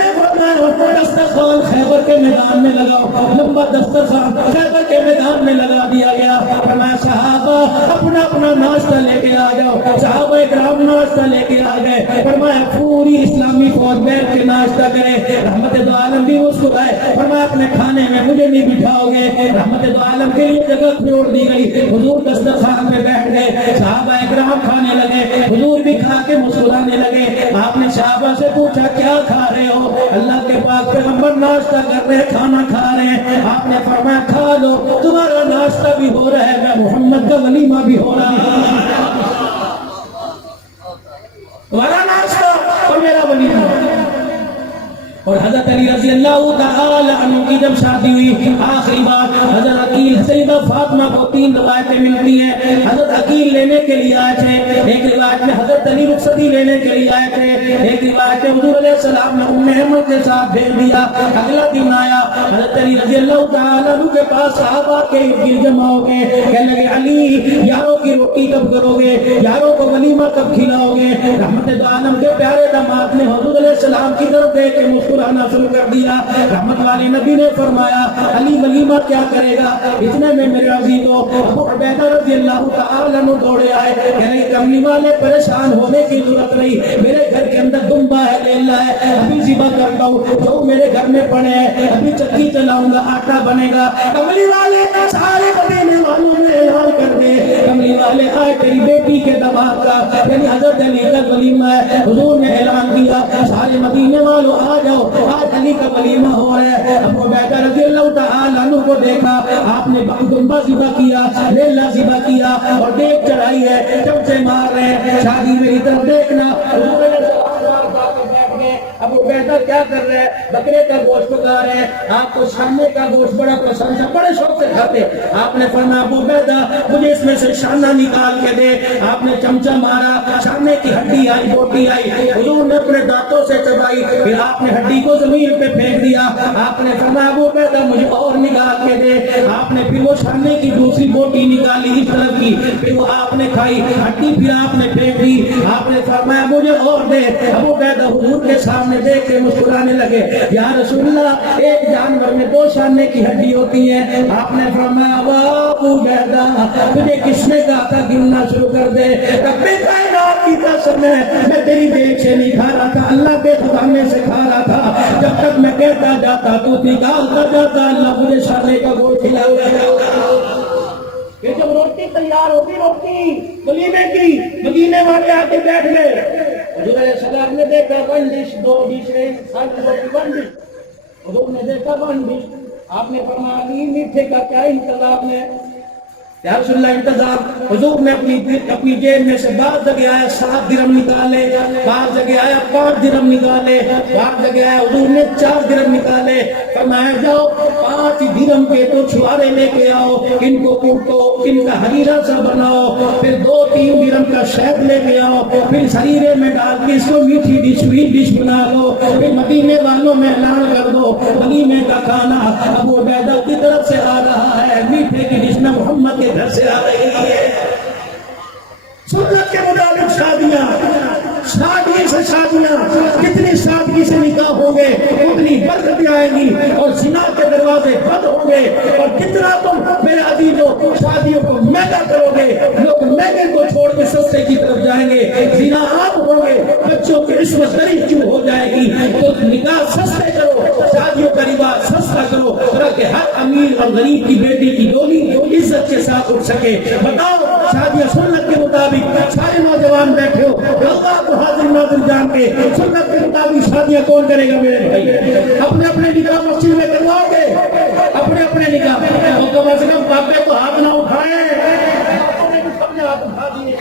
دسترخوان خیبر کے میدان میں لگاؤ. لمبا دسترخوان خیبر کے میدان میں لگا دیا گیا. فرمایا صحابہ اپنا اپنا ناشتہ لے کے آ جاؤ. صحابہ اکرام ناشتہ لے کے آ گئے. فرمایا پوری اسلامی فوج بیٹھ کے ناشتہ کرے. رحمت دو عالم بھی مسکرائے. فرمایا اپنے کھانے میں مجھے نہیں بٹھاؤ گے؟ رحمت دو عالم کے لیے جگہ چھوڑ دی گئی. حضور دسترخوان پہ بیٹھ گئے. صحابہ اکرام کھانے لگے. حضور بھی کھا کے مسکرانے لگے. آپ نے صحابہ سے پوچھا کیا کھا رہے ہو؟ اللہ کے پاک پیغمبر ناشتہ کر رہے, کھانا کھا رہے ہیں. آپ نے فرمایا کھا لو, تمہارا ناشتہ بھی ہو رہا ہے, میں محمد کا ولیمہ بھی ہو رہا ہے. تمہارا ناشتہ اور میرا ولیمہ. اور حضرت علی رضی اللہ تعالی عنہ کی جب شادی ہوئی, آخری بات حضرت عقیل سیدہ فاطمہ کو 3 روایتیں ملتی ہیں. حضرت عقیل لینے کے لیے آئے تھے. ایک روایت میں حضرت علی رخصتی لینے کے لیے آئے تھے. ایک روایت میں حضور علیہ السلام نے ام احمد کے ساتھ بھیج دیا. اگلا دن آیا, حضرت علی رضی اللہ تعالی عنہ کے پاس صحابہ کے ارد جمع ہو گئے. کہنے لگے علی یاروں کی روٹی کب کرو گے؟ یاروں کو ولیمہ کب کھلاؤ گے؟ رحمت دو عالم کے پیارے داماد نے حضور علیہ السلام کی طرف دیکھ کے مسکرانا شروع کر دیا. رحمت والے نبی نے فرمایا علی ولیمہ کیا کرے گا؟ اتنے میں میرے عزیزو ابو عبیدہ رضی اللہ تعالی عنہ دوڑے آئے. کہنے کملی والے پریشان ہونے کی ضرورت نہیں, میرے گھر کے اندر دمبا ہے, لیلا ہے, ابھی ذبح کرتا ہوں, جو میرے گھر میں پڑے ہیں ابھی چکی چلاؤں گا, آٹا بنے گا. کملی والے سارے مدینے والوں نے اعلان کر دے, کملی والے آئے تیری بیٹی کے دماغ کا یعنی حضرت علی کا ولیمہ ہے. حضور نے اعلان کیا سارے مدینے والوں آ جاؤ, آج علی کا ولیمہ ہو رہا ہے. ابو عبیدہ رضی اللہ تعالی عنہ کو دیکھا, آپ نے دمبا ذبح کیا, لیلا ذبح کیا اور دیگ چڑھائی ہے, چمچے مار رہے ہیں. شادی میری طرف دیکھنا. ابو عبیدہ کیا کر رہے ہیں؟ بکرے کا گوشت پکا رہے ہیں. آپ کو شانے کا گوشت بڑا پسند ہے, بڑے شوق سے کھاتے. آپ نے فرمایا ابو عبیدہ مجھے اس میں سے شانہ نکال کے دے. آپ نے چمچہ مارا, شانے کی ہڈی آئی, بوٹی آئی. حضور نے اپنے دانتوں سے چبائی, پھر آپ نے ہڈی کو زمین پہ پھینک دیا. آپ نے فرمایا ابو عبیدہ مجھے اور نکال کے دے. آپ نے پھر وہ شانے کی دوسری بوٹی نکالی اس طرف کی, پھر وہ آپ نے کھائی. ہڈی پھر آپ نے پھینک دی. آپ نے فرمایا مجھے اور دے. ابو عبیدہ حضور کے سامنے دیکھ کے مسکرانے لگے. یا رسول اللہ ایک جانور میں 2 سامنے کی ہڈی ہوتی ہے. آپ نے فرمایا ابو عبیدہ تجھے کس نے کہا تھا گننا شروع کر دے؟ رب کائنات کی قسم ہے میں تیری دیکھ سے نہیں کھا رہا تھا, اللہ کے خزانے سے کھا رہا تھا. جب تک میں کہتا جاتا تو نکالتا جاتا, اللہ مجھے سالے کا گوشت کھلاتا. کہ جب روٹی تیار ہوگی, روٹی ولیمے کی, مدینے والے آ کے بیٹھ گئے. حضور علیہ السلام نے دیکھا 1 ڈش 2 ڈش 1 ڈش. حضور نے دیکھا 1 ڈش. آپ نے فرمایا میٹھے کا کیا انتظام ہے؟ یا رسول اللہ انتظام. حضور نے اپنی جیب میں سے بعض جگہ آیا 7 درہم نکالے, بعض جگہ آیا 5 درہم نکالے, بعض جگہ آیا حضور نے 4 درہم نکالے. فرمایا جاؤ 5 درہم کے تو چھوارے لے کے آؤ, ان کو کوٹو, ان کا حریرہ سا بناؤ, پھر 2-3 درہم کا شہد لے کے آؤ, پھر حریرے میں ڈال کے اس کو میٹھی ڈش بنا دو, پھر مدینے والوں میں اعلان کر دو ولیمے کا کھانا ابو عبیدہ کی طرف سے آ رہا ہے, میٹھے کی ڈش میں محمد کے گھر سے آ رہی ہے. سنت کے مطابق شادیاں, سادگی سے شادیاں, کتنی سادگی سے نکاح ہوں گے اتنی برکتیں آئیں گی اور زنا کے دروازے بند ہوں گے. اور کتنا تم میرے عزیزوں شادیوں کو مہنگا کرو گے, لوگ مہنگے کو چھوڑ کے سستے کی طرف جائیں گے, زنا عام ہوں گے, بچوں کی عصمت دری کیوں ہو جائے گی. تو نکاح سستے کرو, شادیوں کا رواج سستا کرو تاکہ ہر امیر اور غریب کی بیٹی کی ڈولی عزت کے ساتھ اٹھ سکے. بتاؤ شادیاں سنت کے مطابق, سارے نوجوان بیٹھے ہو اللہ کو حاضر ناظر جان کے سنت کے مطابق شادیاں کون کرے گا میرے بھائی؟ اپنے اپنے نکاح مسجد میں کرواؤ گے, اپنے اپنے نکاح. کم از کم باپے کو ہاتھ نہ اٹھائیں, سب نے ہاتھ اٹھا دیے.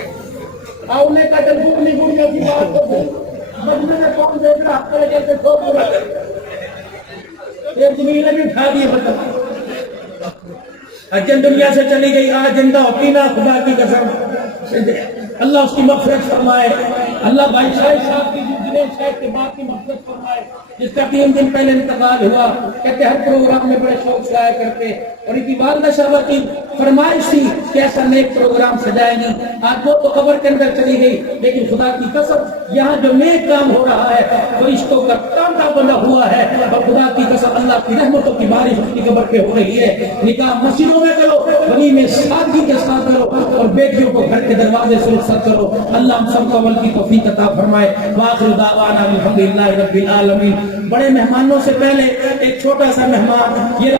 آؤنے کا جب بکنی گڑیا کی بات کرتے مجمع میں کون دیکھ رہا ہاتھ کرے جیسے ٹھوک رہا ایک زمین بھی اٹھا دیے. بتا اجن دنیا سے چلی گئی, آج زندہ ہوتی نا خدا کی قسم. اللہ اس کی مغفرت فرمائے, اللہ بھائی شاہد صاحب کی جنید صاحب کے باپ کی مغفرت فرمائے, جس کا 3 دن پہلے انتقال ہوا. کہتے ہر پروگرام میں بڑے شوق سے آیا کرتے, اور ان کی والدہ صاحبہ کی فرمائش تھی کہ ایسا نیک پروگرام سجائے گی. آج وہ تو قبر کے اندر چلی گئی, لیکن خدا کی قسم یہاں جو نیک کام ہو رہا ہے فرشتوں کا تانتا بنا ہوا ہے, اور خدا کی قسم اللہ کی رحمتوں کی بارش اس کی قبر پہ ہو رہی ہے. نکاح مسجدوں میں کرو, ولیمے سادگی کے ساتھ کرو, اور بیٹیوں کو گھر کے دروازے سے رخصت کرو. اللہ ہم سب کو عمل کی توفیق عطا فرمائے. وآخر دعوانا الحمدللہ رب العالمین. بڑے مہمانوں سے پہلے ایک چھوٹا سا مہمان, یہ